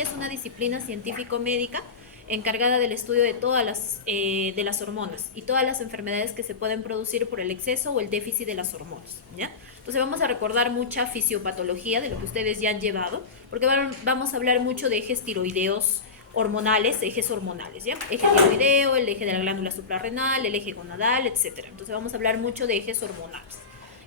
endocrinología es una disciplina científico-médica encargada del estudio de las hormonas y todas las enfermedades que se pueden producir por el exceso o el déficit de las hormonas, ¿ya? Entonces vamos a recordar mucha fisiopatología de lo que ustedes ya han llevado, porque vamos a hablar mucho de ejes tiroideos hormonales, ejes hormonales, ¿ya? Eje tiroideo, el eje de la glándula suprarrenal, el eje gonadal, etcétera. Entonces vamos a hablar mucho de ejes hormonales.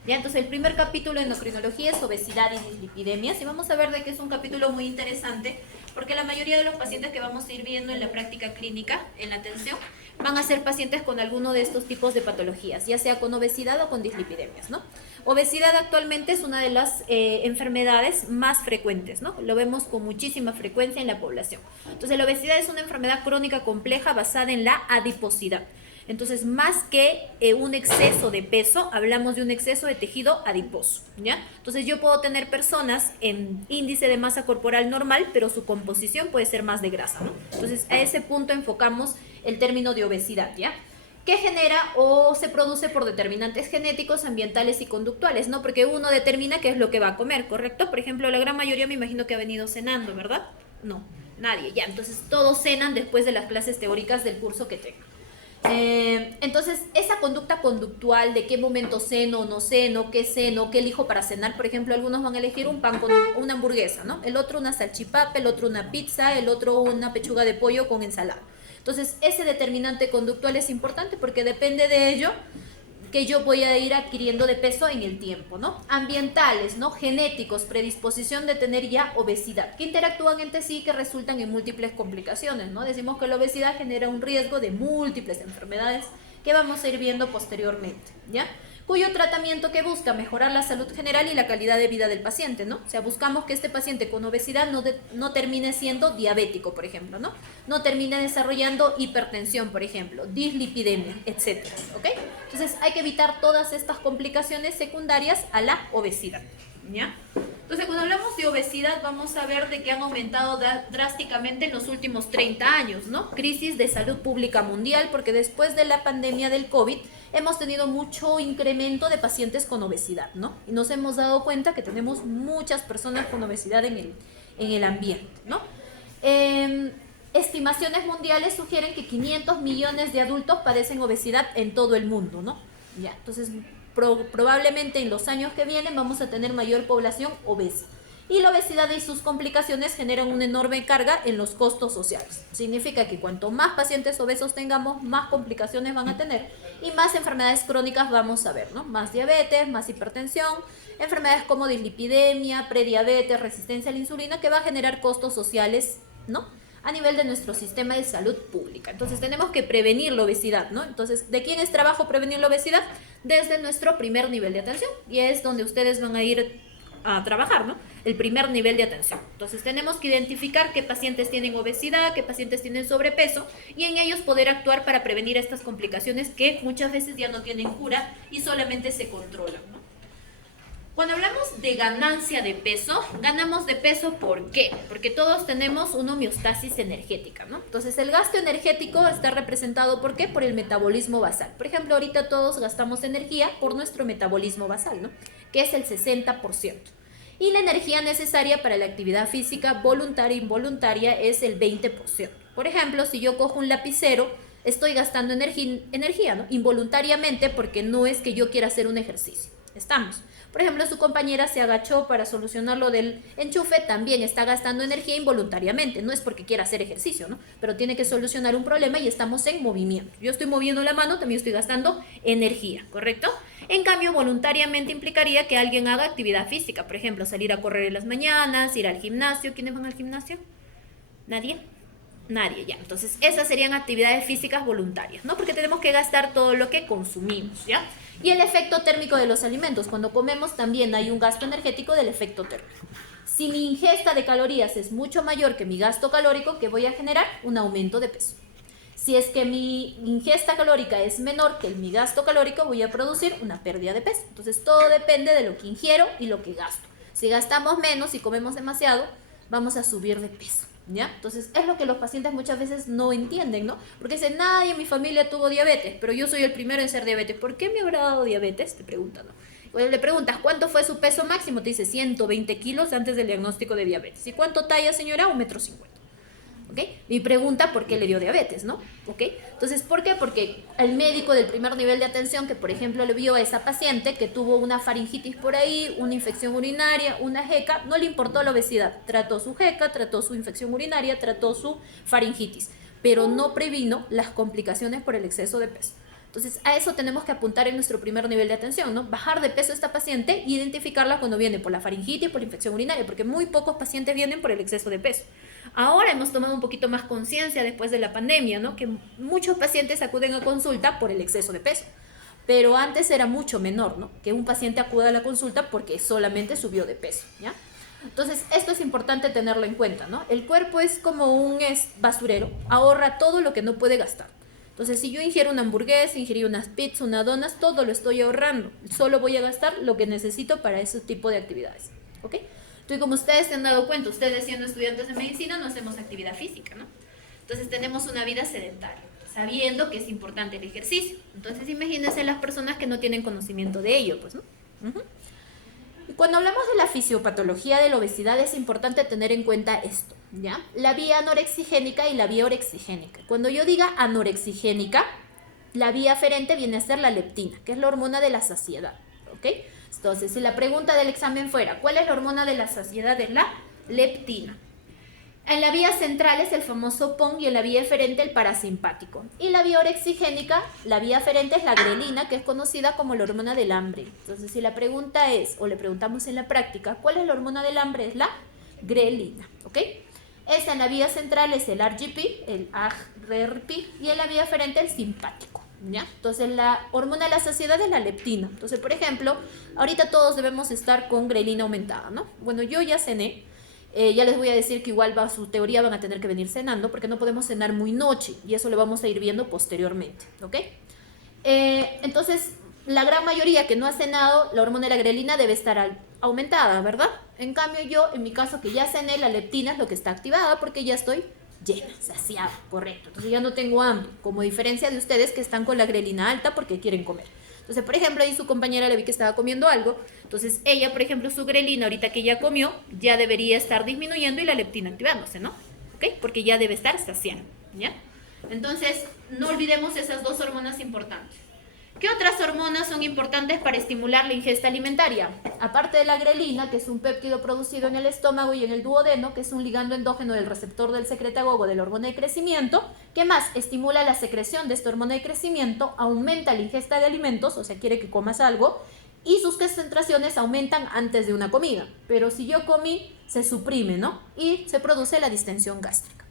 ¿Ya? Entonces el primer capítulo de endocrinología es obesidad y dislipidemias y vamos a ver de que es un capítulo muy interesante porque la mayoría de los pacientes que vamos a ir viendo en la práctica clínica, en la atención, van a ser pacientes con alguno de estos tipos de patologías, ya sea con obesidad o con dislipidemias, ¿no? Obesidad actualmente es una de las enfermedades más frecuentes, ¿no? Lo vemos con muchísima frecuencia en la población. Entonces la obesidad es una enfermedad crónica compleja basada en la adiposidad. Entonces, más que un exceso de peso, hablamos de un exceso de tejido adiposo, ¿ya? Entonces, yo puedo tener personas en índice de masa corporal normal, pero su composición puede ser más de grasa, ¿no? Entonces, a ese punto enfocamos el término de obesidad, ¿ya? Que genera o se produce por determinantes genéticos, ambientales y conductuales, ¿no? Porque uno determina qué es lo que va a comer, ¿correcto? Por ejemplo, la gran mayoría me imagino que ha venido cenando, ¿verdad? No, nadie, ya. Entonces, todos cenan después de las clases teóricas del curso que tengan. Entonces, esa conducta conductual de qué momento ceno o no ceno, qué elijo para cenar, por ejemplo, algunos van a elegir un pan con una hamburguesa, ¿no? El otro una salchipapa, el otro una pizza, el otro una pechuga de pollo con ensalada. Entonces, ese determinante conductual es importante porque depende de ello que yo voy a ir adquiriendo de peso en el tiempo, ¿no? Ambientales, ¿no? Genéticos, predisposición de tener ya obesidad, que interactúan entre sí y que resultan en múltiples complicaciones, ¿no? Decimos que la obesidad genera un riesgo de múltiples enfermedades que vamos a ir viendo posteriormente, ¿ya? Cuyo tratamiento que busca mejorar la salud general y la calidad de vida del paciente, ¿no? O sea, buscamos que este paciente con obesidad no termine siendo diabético, por ejemplo, ¿no? No termine desarrollando hipertensión, por ejemplo, dislipidemia, etcétera, ¿ok? Entonces hay que evitar todas estas complicaciones secundarias a la obesidad, ¿ya? Entonces, cuando hablamos de obesidad, vamos a ver de que han aumentado drásticamente en los últimos 30 años, ¿no? Crisis de salud pública mundial, porque después de la pandemia del COVID hemos tenido mucho incremento de pacientes con obesidad, ¿no? Y nos hemos dado cuenta que tenemos muchas personas con obesidad en el ambiente, ¿no? Estimaciones mundiales sugieren que 500 millones de adultos padecen obesidad en todo el mundo, ¿no? Ya, entonces probablemente en los años que vienen vamos a tener mayor población obesa. Y la obesidad y sus complicaciones generan una enorme carga en los costos sociales. Significa que cuanto más pacientes obesos tengamos, más complicaciones van a tener y más enfermedades crónicas vamos a ver, ¿no? Más diabetes, más hipertensión, enfermedades como dislipidemia, prediabetes, resistencia a la insulina, que va a generar costos sociales, ¿no? A nivel de nuestro sistema de salud pública. Entonces tenemos que prevenir la obesidad, ¿no? Entonces, ¿de quién es trabajo prevenir la obesidad? Desde nuestro primer nivel de atención, y es donde ustedes van a ir a trabajar, ¿no? El primer nivel de atención. Entonces tenemos que identificar qué pacientes tienen obesidad, qué pacientes tienen sobrepeso, y en ellos poder actuar para prevenir estas complicaciones que muchas veces ya no tienen cura y solamente se controlan, ¿no? Cuando hablamos de ganancia de peso, ganamos de peso ¿por qué? Porque todos tenemos una homeostasis energética, ¿no? Entonces el gasto energético está representado ¿por qué? Por el metabolismo basal. Por ejemplo, ahorita todos gastamos energía por nuestro metabolismo basal, ¿no? Que es el 60%. Y la energía necesaria para la actividad física voluntaria e involuntaria es el 20%. Por ejemplo, si yo cojo un lapicero, estoy gastando energía, ¿no? Involuntariamente, porque no es que yo quiera hacer un ejercicio. Estamos. Por ejemplo, su compañera se agachó para solucionar lo del enchufe, también está gastando energía involuntariamente. No es porque quiera hacer ejercicio, ¿no? Pero tiene que solucionar un problema y estamos en movimiento. Yo estoy moviendo la mano, también estoy gastando energía, ¿correcto? En cambio, voluntariamente implicaría que alguien haga actividad física. Por ejemplo, salir a correr en las mañanas, ir al gimnasio. ¿Quiénes van al gimnasio? ¿Nadie? Nadie, ya. Entonces, esas serían actividades físicas voluntarias, ¿no? Porque tenemos que gastar todo lo que consumimos, ¿ya? Y el efecto térmico de los alimentos. Cuando comemos también hay un gasto energético del efecto térmico. Si mi ingesta de calorías es mucho mayor que mi gasto calórico, ¿qué voy a generar? Un aumento de peso. Si es que mi ingesta calórica es menor que mi gasto calórico, voy a producir una pérdida de peso. Entonces, todo depende de lo que ingiero y lo que gasto. Si gastamos menos y comemos demasiado, vamos a subir de peso, ¿ya? Entonces es lo que los pacientes muchas veces no entienden, ¿no? Porque dicen, nadie en mi familia tuvo diabetes, pero yo soy el primero en ser diabetes. ¿Por qué me habrá dado diabetes? Te preguntan, ¿no? Pues le preguntas, ¿cuánto fue su peso máximo? Te dice 120 kilos antes del diagnóstico de diabetes. ¿Y cuánto talla, señora? 1,50 m. ¿Ok? Y pregunta por qué le dio diabetes, ¿no? ¿Ok? Entonces, ¿por qué? Porque el médico del primer nivel de atención, que por ejemplo le vio a esa paciente que tuvo una faringitis por ahí, una infección urinaria, una jeca, no le importó la obesidad. Trató su jeca, trató su infección urinaria, trató su faringitis, pero no previno las complicaciones por el exceso de peso. Entonces, a eso tenemos que apuntar en nuestro primer nivel de atención, ¿no? Bajar de peso a esta paciente e identificarla cuando viene por la faringitis, por la infección urinaria, porque muy pocos pacientes vienen por el exceso de peso. Ahora hemos tomado un poquito más conciencia después de la pandemia, ¿no? Que muchos pacientes acuden a consulta por el exceso de peso. Pero antes era mucho menor, ¿no? Que un paciente acuda a la consulta porque solamente subió de peso, ¿ya? Entonces, esto es importante tenerlo en cuenta, ¿no? El cuerpo es como un basurero, ahorra todo lo que no puede gastar. Entonces, si yo ingiero una hamburguesa, ingiero unas pizzas, unas donas, todo lo estoy ahorrando. Solo voy a gastar lo que necesito para ese tipo de actividades, ¿ok? Entonces, como ustedes se han dado cuenta, ustedes siendo estudiantes de medicina no hacemos actividad física, ¿no? Entonces tenemos una vida sedentaria, sabiendo que es importante el ejercicio. Entonces imagínense las personas que no tienen conocimiento de ello, pues, ¿no? Y cuando hablamos de la fisiopatología de la obesidad es importante tener en cuenta esto, ¿ya? La vía anorexigénica y la vía orexigénica. Cuando yo diga anorexigénica, la vía aferente viene a ser la leptina, que es la hormona de la saciedad, ¿ok? Entonces, si la pregunta del examen fuera, ¿cuál es la hormona de la saciedad? Es la leptina. En la vía central es el famoso PON y en la vía eferente el parasimpático. Y la vía orexigénica, la vía eferente es la grelina, que es conocida como la hormona del hambre. Entonces, si la pregunta es, o le preguntamos en la práctica, ¿cuál es la hormona del hambre? Es la grelina, ¿ok? Esta en la vía central es el RGP, el AGRP, y en la vía eferente el simpático, ¿ya? Entonces, la hormona de la saciedad es la leptina. Entonces, por ejemplo, ahorita todos debemos estar con grelina aumentada, ¿no? Bueno, yo ya cené. Ya les voy a decir que igual su teoría van a tener que venir cenando porque no podemos cenar muy noche y eso lo vamos a ir viendo posteriormente, ¿ok? Entonces, la gran mayoría que no ha cenado, la hormona de la grelina debe estar aumentada, ¿verdad? En cambio yo, en mi caso que ya cené, la leptina es lo que está activada porque ya estoy llena, saciada, correcto. Entonces ya no tengo hambre, como diferencia de ustedes que están con la grelina alta porque quieren comer. Entonces, por ejemplo, ahí su compañera le vi que estaba comiendo algo. Entonces, ella, por ejemplo, su grelina, ahorita que ya comió, ya debería estar disminuyendo y la leptina activándose, ¿no? ¿Ok? Porque ya debe estar saciada, ¿ya? Entonces, no olvidemos esas dos hormonas importantes. ¿Qué otras hormonas son importantes para estimular la ingesta alimentaria? Aparte de la grelina, que es un péptido producido en el estómago y en el duodeno, que es un ligando endógeno del receptor del secretagogo de la hormona de crecimiento. ¿Qué más? Estimula la secreción de esta hormona de crecimiento, aumenta la ingesta de alimentos, o sea, quiere que comas algo, y sus concentraciones aumentan antes de una comida. Pero si yo comí, se suprime, ¿no? Y se produce la distensión gástrica.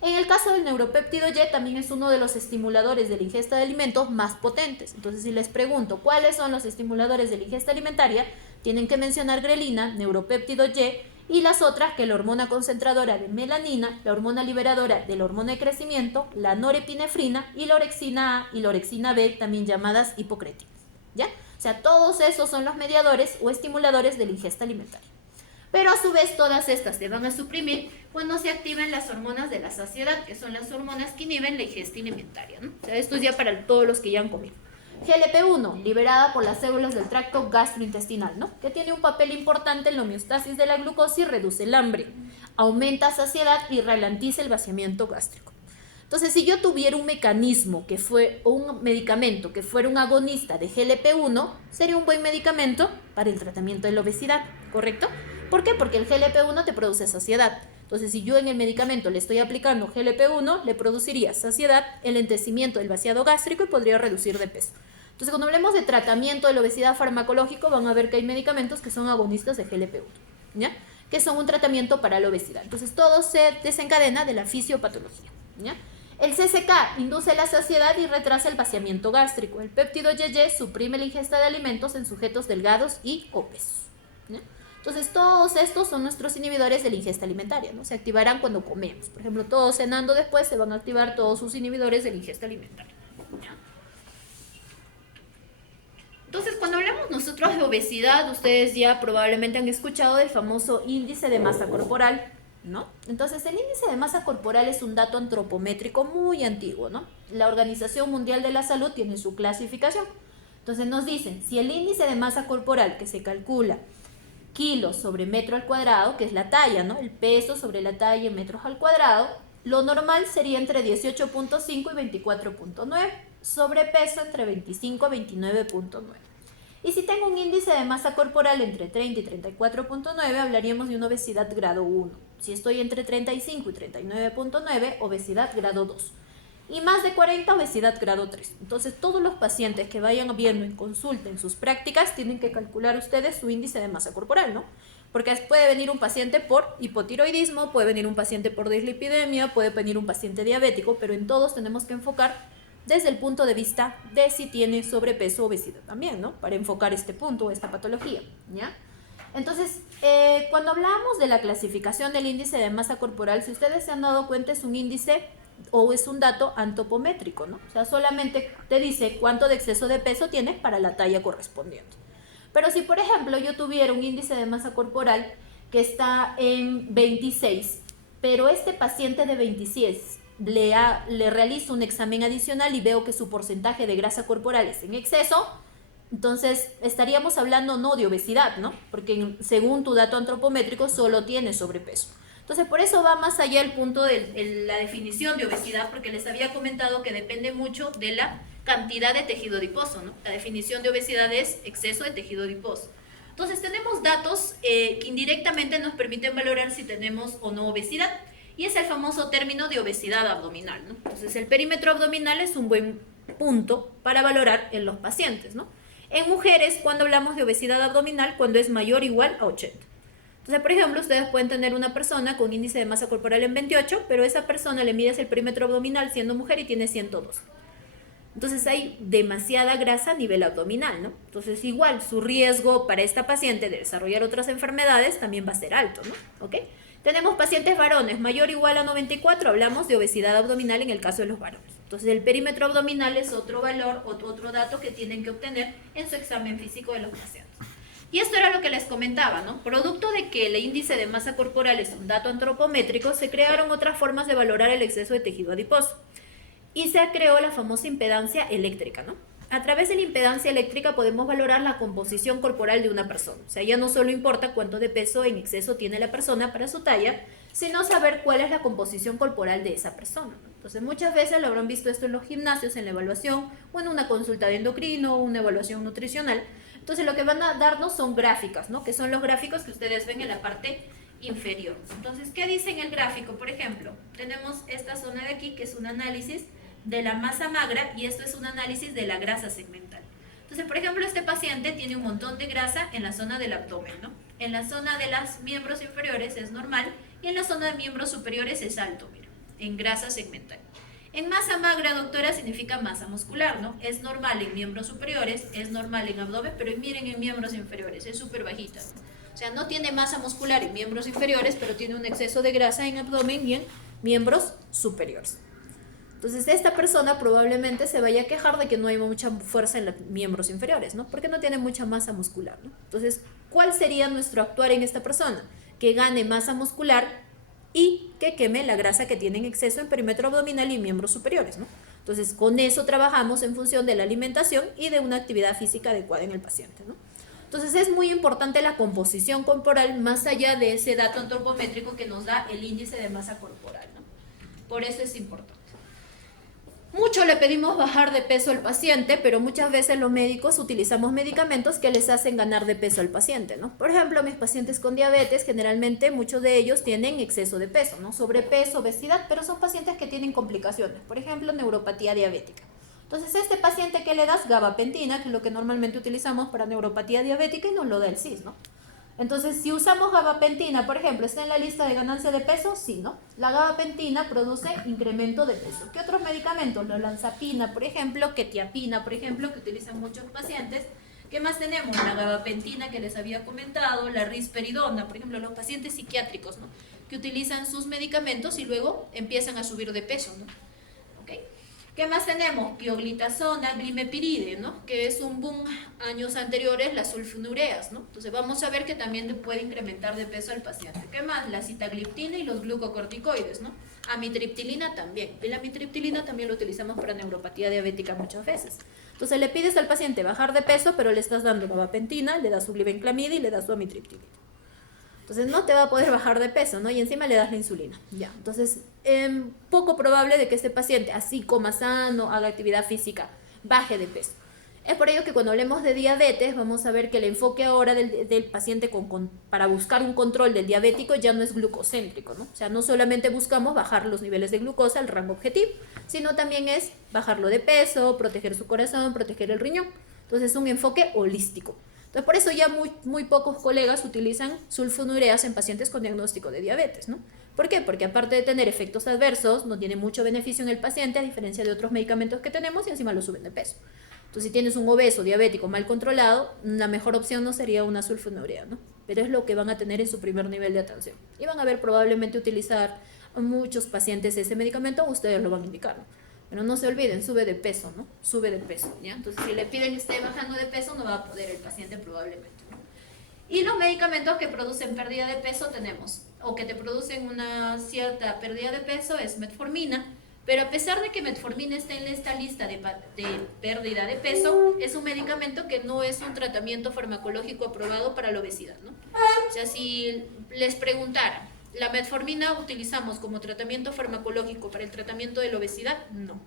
En el caso del neuropéptido Y también es uno de los estimuladores de la ingesta de alimentos más potentes. Entonces, si les pregunto cuáles son los estimuladores de la ingesta alimentaria, tienen que mencionar grelina, neuropéptido y las otras, que la hormona concentradora de melanina, la hormona liberadora de la hormona de crecimiento, la norepinefrina y la orexina A y la orexina B, también llamadas hipocretinas, ¿ya? O sea, todos esos son los mediadores o estimuladores de la ingesta alimentaria. Pero a su vez todas estas se van a suprimir cuando se activen las hormonas de la saciedad, que son las hormonas que inhiben la ingesta alimentaria, ¿no? O sea, esto es ya para todos los que ya han comido. GLP-1, liberada por las células del tracto gastrointestinal, ¿no? Que tiene un papel importante en la homeostasis de la glucosa y reduce el hambre, aumenta saciedad y ralentiza el vaciamiento gástrico. Entonces, si yo tuviera un mecanismo que fue un medicamento que fuera un agonista de GLP-1, sería un buen medicamento para el tratamiento de la obesidad, ¿correcto? ¿Por qué? Porque el GLP-1 te produce saciedad. Entonces, si yo en el medicamento le estoy aplicando GLP-1, le produciría saciedad, el lentecimiento del vaciado gástrico y podría reducir de peso. Entonces, cuando hablemos de tratamiento de la obesidad farmacológico, van a ver que hay medicamentos que son agonistas de GLP-1, ¿ya? Que son un tratamiento para la obesidad. Entonces, todo se desencadena de la fisiopatología, ¿ya? El CCK induce la saciedad y retrasa el vaciamiento gástrico. El péptido YY suprime la ingesta de alimentos en sujetos delgados y obesos, ¿ya? Entonces, todos estos son nuestros inhibidores de la ingesta alimentaria, ¿no? Se activarán cuando comemos. Por ejemplo, todos cenando después se van a activar todos sus inhibidores de la ingesta alimentaria, ¿ya? Entonces, cuando hablamos nosotros de obesidad, ustedes ya probablemente han escuchado del famoso índice de masa corporal, ¿no? Entonces, el índice de masa corporal es un dato antropométrico muy antiguo, ¿no? La Organización Mundial de la Salud tiene su clasificación. Entonces nos dicen, si el índice de masa corporal que se calcula kilos sobre metro al cuadrado, que es la talla, ¿no? El peso sobre la talla en metros al cuadrado, lo normal sería entre 18.5 y 24.9, sobrepeso entre 25 y 29.9. Y si tengo un índice de masa corporal entre 30 y 34.9, hablaríamos de una obesidad grado 1. Si estoy entre 35 y 39.9, obesidad grado 2. Y más de 40, obesidad grado 3. Entonces, todos los pacientes que vayan viendo en consulta, en sus prácticas, tienen que calcular ustedes su índice de masa corporal, ¿no? Porque puede venir un paciente por hipotiroidismo, puede venir un paciente por dislipidemia, puede venir un paciente diabético, pero en todos tenemos que enfocar desde el punto de vista de si tiene sobrepeso o obesidad también, ¿no? Para enfocar este punto, esta patología, ¿ya? Entonces, cuando hablamos de la clasificación del índice de masa corporal, si ustedes se han dado cuenta, es un índice o es un dato antropométrico, ¿no? O sea, solamente te dice cuánto de exceso de peso tienes para la talla correspondiente. Pero si, por ejemplo, yo tuviera un índice de masa corporal que está en 26, pero este paciente de 26 le realizo un examen adicional y veo que su porcentaje de grasa corporal es en exceso, entonces estaríamos hablando no de obesidad, ¿no? Porque según tu dato antropométrico solo tiene sobrepeso. Entonces, por eso va más allá el punto de la definición de obesidad, porque les había comentado que depende mucho de la cantidad de tejido adiposo, ¿no? La definición de obesidad es exceso de tejido adiposo. Entonces, tenemos datos que indirectamente nos permiten valorar si tenemos o no obesidad, y es el famoso término de obesidad abdominal, ¿no? Entonces, el perímetro abdominal es un buen punto para valorar en los pacientes, ¿no? En mujeres, cuando hablamos de obesidad abdominal, cuando es mayor o igual a 80. Entonces, por ejemplo, ustedes pueden tener una persona con índice de masa corporal en 28, pero esa persona le mides el perímetro abdominal siendo mujer y tiene 102. Entonces hay demasiada grasa a nivel abdominal, ¿no? Entonces igual su riesgo para esta paciente de desarrollar otras enfermedades también va a ser alto, ¿no? ¿Ok? Tenemos pacientes varones, mayor o igual a 94, hablamos de obesidad abdominal en el caso de los varones. Entonces el perímetro abdominal es otro valor, otro dato que tienen que obtener en su examen físico de los pacientes. Y esto era lo que les comentaba, ¿no? Producto de que el índice de masa corporal es un dato antropométrico, se crearon otras formas de valorar el exceso de tejido adiposo. Y se creó la famosa impedancia eléctrica, ¿no? A través de la impedancia eléctrica podemos valorar la composición corporal de una persona. O sea, ya no solo importa cuánto de peso en exceso tiene la persona para su talla, sino saber cuál es la composición corporal de esa persona, ¿no? Entonces, muchas veces lo habrán visto esto en los gimnasios, en la evaluación, o en una consulta de endocrino, o una evaluación nutricional. Entonces, lo que van a darnos son gráficas, ¿no? Que son los gráficos que ustedes ven en la parte inferior. Entonces, ¿qué dice en el gráfico? Por ejemplo, tenemos esta zona de aquí, que es un análisis de la masa magra, y esto es un análisis de la grasa segmental. Entonces, por ejemplo, este paciente tiene un montón de grasa en la zona del abdomen, ¿no? En la zona de los miembros inferiores es normal, y en la zona de miembros superiores es alto, mira, en grasa segmental. En masa magra, doctora, significa masa muscular, ¿no? Es normal en miembros superiores, es normal en abdomen, pero miren en miembros inferiores, es súper bajita, ¿no? O sea, no tiene masa muscular en miembros inferiores, pero tiene un exceso de grasa en abdomen y en miembros superiores. Entonces, esta persona probablemente se vaya a quejar de que no hay mucha fuerza en los miembros inferiores, ¿no? Porque no tiene mucha masa muscular, ¿no? Entonces, ¿cuál sería nuestro actuar en esta persona? Que gane masa muscular y que queme la grasa que tiene en exceso en perímetro abdominal y miembros superiores, ¿no? Entonces, con eso trabajamos en función de la alimentación y de una actividad física adecuada en el paciente, ¿no? Entonces, es muy importante la composición corporal más allá de ese dato antropométrico que nos da el índice de masa corporal, ¿no? Por eso es importante. Mucho le pedimos bajar de peso al paciente, pero muchas veces los médicos utilizamos medicamentos que les hacen ganar de peso al paciente, ¿no? Por ejemplo, mis pacientes con diabetes, generalmente muchos de ellos tienen exceso de peso, ¿no? Sobrepeso, obesidad, pero son pacientes que tienen complicaciones, por ejemplo, neuropatía diabética. Entonces, este paciente que le das gabapentina, que es lo que normalmente utilizamos para neuropatía diabética, y nos lo da el CIS, ¿no? Entonces, si usamos gabapentina, por ejemplo, ¿está en la lista de ganancia de peso? Sí, ¿no? La gabapentina produce incremento de peso. ¿Qué otros medicamentos? La olanzapina, por ejemplo, quetiapina, por ejemplo, que utilizan muchos pacientes. ¿Qué más tenemos? La gabapentina que les había comentado, la risperidona, por ejemplo, los pacientes psiquiátricos, ¿no? Que utilizan sus medicamentos y luego empiezan a subir de peso, ¿no? ¿Ok? ¿Qué más tenemos? Pioglitazona, glimepiride, ¿no? Que es un boom años anteriores, las sulfonureas, ¿no? Entonces vamos a ver que también puede incrementar de peso al paciente. ¿Qué más? La sitagliptina y los glucocorticoides, ¿no? Amitriptilina también. Y la amitriptilina también lo utilizamos para neuropatía diabética muchas veces. Entonces le pides al paciente bajar de peso, pero le estás dando gabapentina, le das su glibenclamida y le das su amitriptilina. Entonces no te va a poder bajar de peso, ¿no? Y encima le das la insulina, ya. Entonces, poco probable de que este paciente, así coma sano, haga actividad física, baje de peso. Es por ello que cuando hablemos de diabetes, vamos a ver que el enfoque ahora del paciente para buscar un control del diabético ya no es glucocéntrico, ¿no? O sea, no solamente buscamos bajar los niveles de glucosa al rango objetivo, sino también es bajarlo de peso, proteger su corazón, proteger el riñón. Entonces es un enfoque holístico. Entonces, por eso ya muy pocos colegas utilizan sulfonureas en pacientes con diagnóstico de diabetes, ¿no? ¿Por qué? Porque aparte de tener efectos adversos, no tiene mucho beneficio en el paciente, a diferencia de otros medicamentos que tenemos, y encima lo suben de peso. Entonces, si tienes un obeso diabético mal controlado, la mejor opción no sería una sulfonurea, ¿no? Pero es lo que van a tener en su primer nivel de atención. Y van a ver probablemente utilizar a muchos pacientes ese medicamento, ustedes lo van a indicar, ¿no? Pero no se olviden, sube de peso, ¿no? Sube de peso, ¿ya? Entonces, si le piden que esté bajando de peso, no va a poder el paciente probablemente, ¿no? Y los medicamentos que producen pérdida de peso tenemos, o que te producen una cierta pérdida de peso, es metformina, pero a pesar de que metformina esté en esta lista de pérdida de peso, es un medicamento que no es un tratamiento farmacológico aprobado para la obesidad, ¿no? O sea, si les preguntara, ¿la metformina utilizamos como tratamiento farmacológico para el tratamiento de la obesidad? No.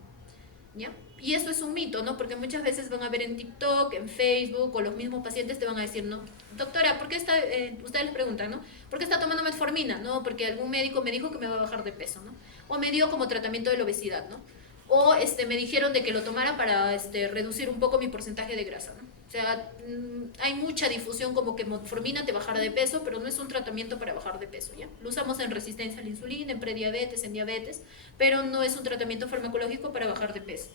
¿Ya? Y eso es un mito, ¿no? Porque muchas veces van a ver en TikTok, en Facebook, o los mismos pacientes te van a decir, no, doctora, ¿por qué está, ustedes les preguntan, ¿no? ¿Por qué está tomando metformina? No, porque algún médico me dijo que me va a bajar de peso, ¿no? O me dio como tratamiento de la obesidad, ¿no? O me dijeron de que lo tomara para reducir un poco mi porcentaje de grasa, ¿no? O sea, hay mucha difusión como que metformina te bajará de peso, pero no es un tratamiento para bajar de peso, ¿ya? Lo usamos en resistencia a la insulina, en prediabetes, en diabetes, pero no es un tratamiento farmacológico para bajar de peso.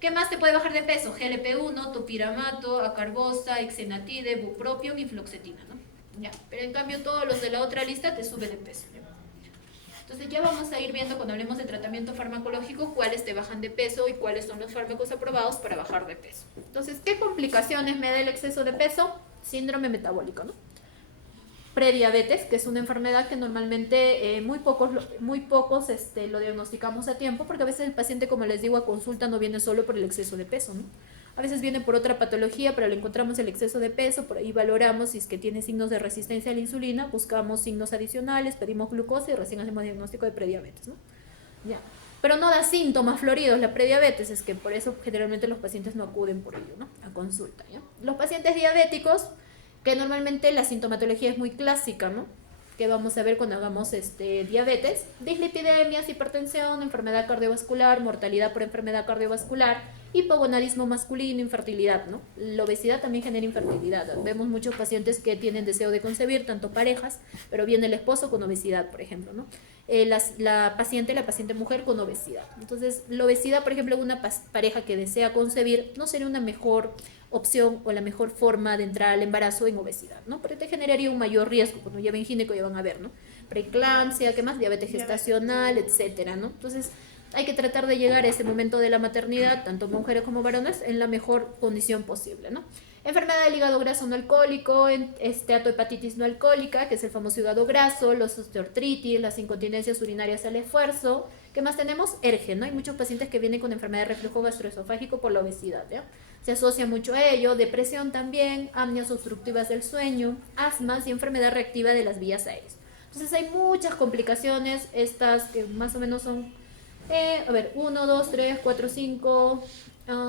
¿Qué más te puede bajar de peso? GLP-1, topiramato, acarbosa, exenatide, bupropion y fluoxetina, ¿no? Ya, pero en cambio todos los de la otra lista te sube de peso, ¿ya? Entonces ya vamos a ir viendo cuando hablemos de tratamiento farmacológico cuáles te bajan de peso y cuáles son los fármacos aprobados para bajar de peso. Entonces, ¿qué complicaciones me da el exceso de peso? Síndrome metabólico, ¿no? Prediabetes, que es una enfermedad que normalmente muy pocos lo diagnosticamos a tiempo, porque a veces el paciente, como les digo, a consulta no viene solo por el exceso de peso, ¿no? A veces viene por otra patología, pero le encontramos el exceso de peso, por ahí valoramos si es que tiene signos de resistencia a la insulina, buscamos signos adicionales, pedimos glucosa y recién hacemos diagnóstico de prediabetes, ¿no? Ya. Pero no da síntomas floridos la prediabetes, es que por eso generalmente los pacientes no acuden por ello, ¿no? A consulta, ¿ya? Los pacientes diabéticos, que normalmente la sintomatología es muy clásica, ¿no? Que vamos a ver cuando hagamos diabetes, dislipidemias, hipertensión, enfermedad cardiovascular, mortalidad por enfermedad cardiovascular, hipogonadismo masculino, infertilidad, ¿no? La obesidad también genera infertilidad. Vemos muchos pacientes que tienen deseo de concebir, tanto parejas, pero viene el esposo con obesidad, por ejemplo, ¿no? La paciente mujer con obesidad. Entonces, la obesidad, por ejemplo, una pareja que desea concebir, no sería una mejor opción o la mejor forma de entrar al embarazo en obesidad, ¿no? Porque te generaría un mayor riesgo, cuando ya ven gineco ya van a ver, ¿no? Preeclampsia, ¿qué más? Diabetes gestacional, etcétera, ¿no? Entonces, hay que tratar de llegar a ese momento de la maternidad, tanto mujeres como varones, en la mejor condición posible, ¿no? Enfermedad del hígado graso no alcohólico, esteatohepatitis no alcohólica, que es el famoso hígado graso, los osteoartritis, las incontinencias urinarias al esfuerzo. ¿Qué más tenemos? ERGE, ¿no? Hay muchos pacientes que vienen con enfermedad de reflujo gastroesofágico por la obesidad, ¿ya? Se asocia mucho a ello, depresión también, apneas obstructivas del sueño, asmas y enfermedad reactiva de las vías aéreas. Entonces hay muchas complicaciones, estas que más o menos son, 1, 2, 3, 4, 5,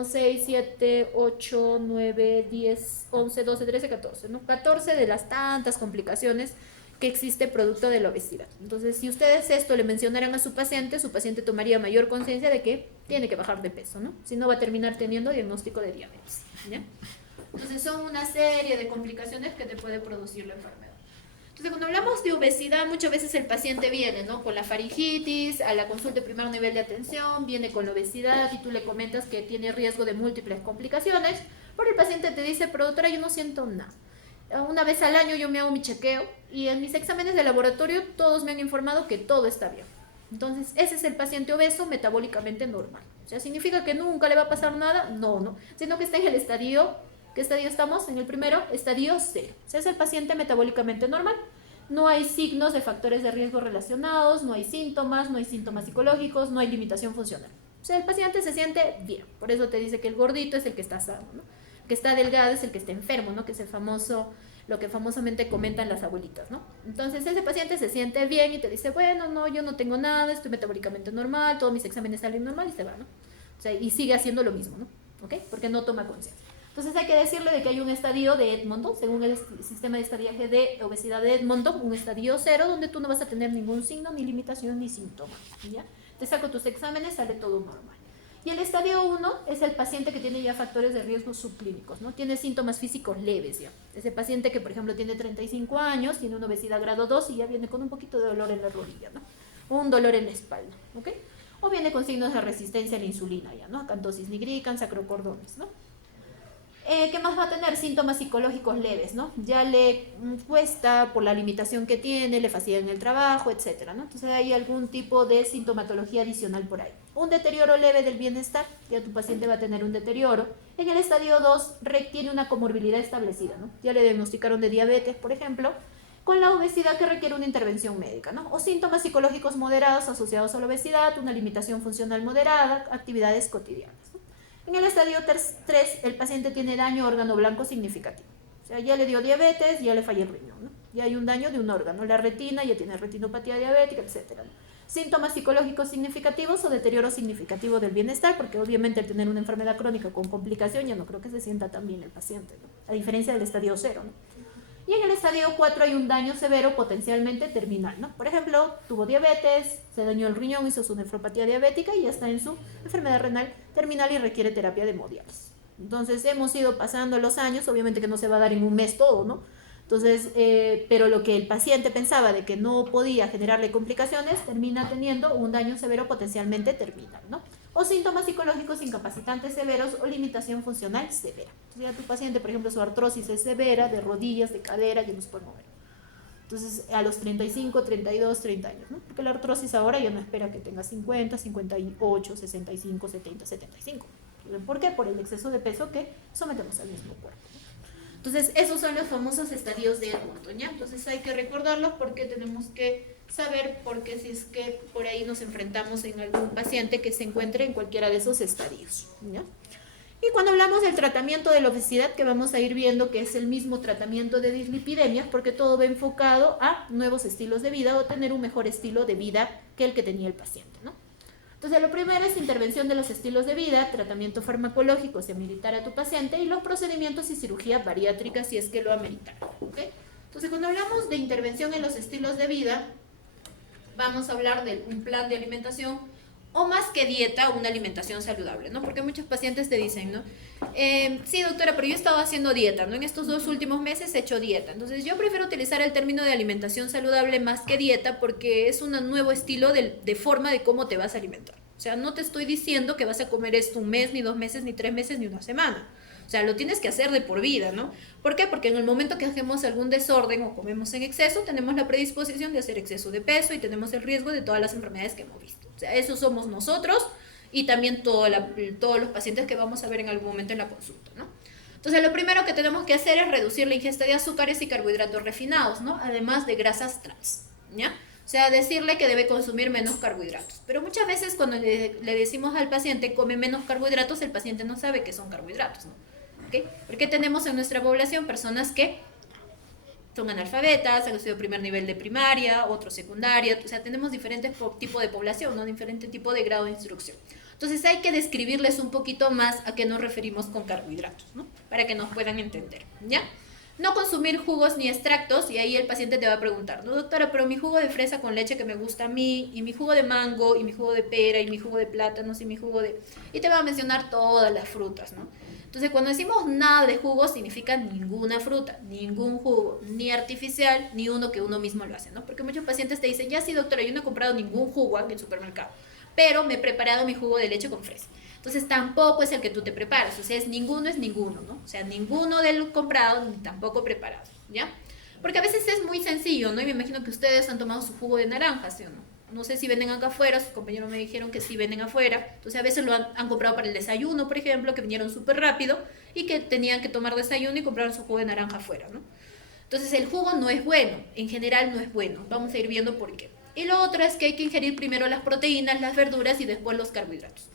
6, 7, 8, 9, 10, 11, 12, 13, 14, ¿no? 14 de las tantas complicaciones que existe producto de la obesidad. Entonces, si ustedes esto le mencionaran a su paciente tomaría mayor conciencia de que tiene que bajar de peso, ¿no? Si no, va a terminar teniendo diagnóstico de diabetes, ¿ya? Entonces, son una serie de complicaciones que te puede producir la enfermedad. Entonces, cuando hablamos de obesidad, muchas veces el paciente viene, ¿no? Con la faringitis, a la consulta de primer nivel de atención, viene con la obesidad y tú le comentas que tiene riesgo de múltiples complicaciones, pero el paciente te dice, pero doctora, yo no siento nada. Una vez al año yo me hago mi chequeo y en mis exámenes de laboratorio todos me han informado que todo está bien. Entonces, ese es el paciente obeso metabólicamente normal. O sea, ¿significa que nunca le va a pasar nada? No, no. Sino que está en el estadio, ¿qué estadio estamos? En el primero, estadio 0. O sea, es el paciente metabólicamente normal. No hay signos de factores de riesgo relacionados, no hay síntomas psicológicos, no hay limitación funcional. O sea, el paciente se siente bien. Por eso te dice que el gordito es el que está sano, ¿no? El que está delgado es el que está enfermo, ¿no? Que es el famoso, lo que famosamente comentan las abuelitas, ¿no? Entonces ese paciente se siente bien y te dice, bueno, no, yo no tengo nada, estoy metabólicamente normal, todos mis exámenes salen normal y se va, ¿no? O sea, y sigue haciendo lo mismo, ¿no? ¿Ok? Porque no toma conciencia. Entonces hay que decirle de que hay un estadio de Edmonton, según el sistema de estadiaje de obesidad de Edmonton, un estadio 0, donde tú no vas a tener ningún signo, ni limitación, ni síntoma, ¿ya? Te saco tus exámenes, sale todo normal. Y el estadio 1 es el paciente que tiene ya factores de riesgo subclínicos, ¿no? Tiene síntomas físicos leves ya. Ese paciente que, por ejemplo, tiene 35 años, tiene una obesidad grado 2 y ya viene con un poquito de dolor en la rodilla, ¿no? Un dolor en la espalda, ¿ok? O viene con signos de resistencia a la insulina ya, ¿no? Acantosis nigricans, sacrocordones, ¿no? ¿Qué más va a tener? Síntomas psicológicos leves, ¿no? Ya le cuesta por la limitación que tiene, le fastidia en el trabajo, etcétera, ¿no? Entonces hay algún tipo de sintomatología adicional por ahí. Un deterioro leve del bienestar, ya tu paciente va a tener un deterioro. En el estadio 2 tiene una comorbilidad establecida, ¿no? Ya le diagnosticaron de diabetes, por ejemplo, con la obesidad que requiere una intervención médica, ¿no? O síntomas psicológicos moderados asociados a la obesidad, una limitación funcional moderada, actividades cotidianas. En el estadio 3, el paciente tiene daño órgano blanco significativo. O sea, ya le dio diabetes, ya le falla el riñón, ¿no? Ya hay un daño de un órgano, la retina, ya tiene retinopatía diabética, etc. Síntomas psicológicos significativos o deterioro significativo del bienestar, porque obviamente al tener una enfermedad crónica con complicación ya no creo que se sienta tan bien el paciente, ¿no? A diferencia del estadio 0, ¿no? Y en el estadio 4 hay un daño severo potencialmente terminal, ¿no? Por ejemplo, tuvo diabetes, se dañó el riñón, hizo su nefropatía diabética y ya está en su enfermedad renal terminal y requiere terapia de hemodiálisis. Entonces hemos ido pasando los años, obviamente que no se va a dar en un mes todo, ¿no? Entonces, pero lo que el paciente pensaba de que no podía generarle complicaciones, termina teniendo un daño severo potencialmente terminal, ¿no? O síntomas psicológicos incapacitantes severos o limitación funcional severa. Entonces, ya tu paciente, por ejemplo, su artrosis es severa, de rodillas, de cadera, ya no se puede mover. Entonces, a los 35, 32, 30 años, ¿no? Porque la artrosis ahora ya no espera que tenga 50, 58, 65, 70, 75. ¿Por qué? Por el exceso de peso que sometemos al mismo cuerpo, ¿no? Entonces, esos son los famosos estadios de Edmonton, ¿ya? Entonces, hay que recordarlos porque tenemos que saber, porque si es que por ahí nos enfrentamos en algún paciente que se encuentre en cualquiera de esos estadios, ¿ya? Y cuando hablamos del tratamiento de la obesidad, que vamos a ir viendo que es el mismo tratamiento de dislipidemias, porque todo va enfocado a nuevos estilos de vida o tener un mejor estilo de vida que el que tenía el paciente, ¿no? Entonces, lo primero es intervención de los estilos de vida, tratamiento farmacológico si ameritar a tu paciente y los procedimientos y cirugía bariátrica si es que lo ameritan, ¿ok? Entonces, cuando hablamos de intervención en los estilos de vida, vamos a hablar de un plan de alimentación o más que dieta, una alimentación saludable, ¿no? Porque muchos pacientes te dicen, ¿no? Sí, doctora, pero yo he estado haciendo dieta, ¿no? En estos 2 últimos meses he hecho dieta. Entonces, yo prefiero utilizar el término de alimentación saludable más que dieta porque es un nuevo estilo de forma de cómo te vas a alimentar. O sea, no te estoy diciendo que vas a comer esto un mes, ni 2 meses, ni 3 meses, ni una semana. O sea, lo tienes que hacer de por vida, ¿no? ¿Por qué? Porque en el momento que hacemos algún desorden o comemos en exceso, tenemos la predisposición de hacer exceso de peso y tenemos el riesgo de todas las enfermedades que hemos visto. O sea, eso somos nosotros y también todos los pacientes que vamos a ver en algún momento en la consulta, ¿no? Entonces, lo primero que tenemos que hacer es reducir la ingesta de azúcares y carbohidratos refinados, ¿no? Además de grasas trans, ¿ya? O sea, decirle que debe consumir menos carbohidratos. Pero muchas veces cuando le decimos al paciente come menos carbohidratos, el paciente no sabe qué son carbohidratos, ¿no? ¿Okay? Porque tenemos en nuestra población personas que son analfabetas, han estudiado primer nivel de primaria, otro secundaria, o sea, tenemos diferentes tipos de población, ¿no? Diferente tipo de grado de instrucción. Entonces hay que describirles un poquito más a qué nos referimos con carbohidratos, ¿no? Para que nos puedan entender, ¿ya? No consumir jugos ni extractos, y ahí el paciente te va a preguntar, no, doctora, pero mi jugo de fresa con leche que me gusta a mí, y mi jugo de mango, y mi jugo de pera, y mi jugo de plátanos, y mi jugo de... Y te va a mencionar todas las frutas, ¿no? Entonces, cuando decimos nada de jugo, significa ninguna fruta, ningún jugo, ni artificial, ni uno que uno mismo lo hace, ¿no? Porque muchos pacientes te dicen, ya sí, doctora, yo no he comprado ningún jugo en el supermercado, pero me he preparado mi jugo de leche con fresa. Entonces, tampoco es el que tú te preparas, o sea, es ninguno, ¿no? O sea, ninguno del comprado, ni tampoco preparado, ¿ya? Porque a veces es muy sencillo, ¿no? Y me imagino que ustedes han tomado su jugo de naranja, ¿sí o no? No sé si venden acá afuera, sus compañeros me dijeron que sí venden afuera. Entonces a veces lo han comprado para el desayuno, por ejemplo, que vinieron súper rápido y que tenían que tomar desayuno y compraron su jugo de naranja afuera, ¿no? Entonces el jugo no es bueno, en general no es bueno. Vamos a ir viendo por qué. Y lo otro es que hay que ingerir primero las proteínas, las verduras y después los carbohidratos.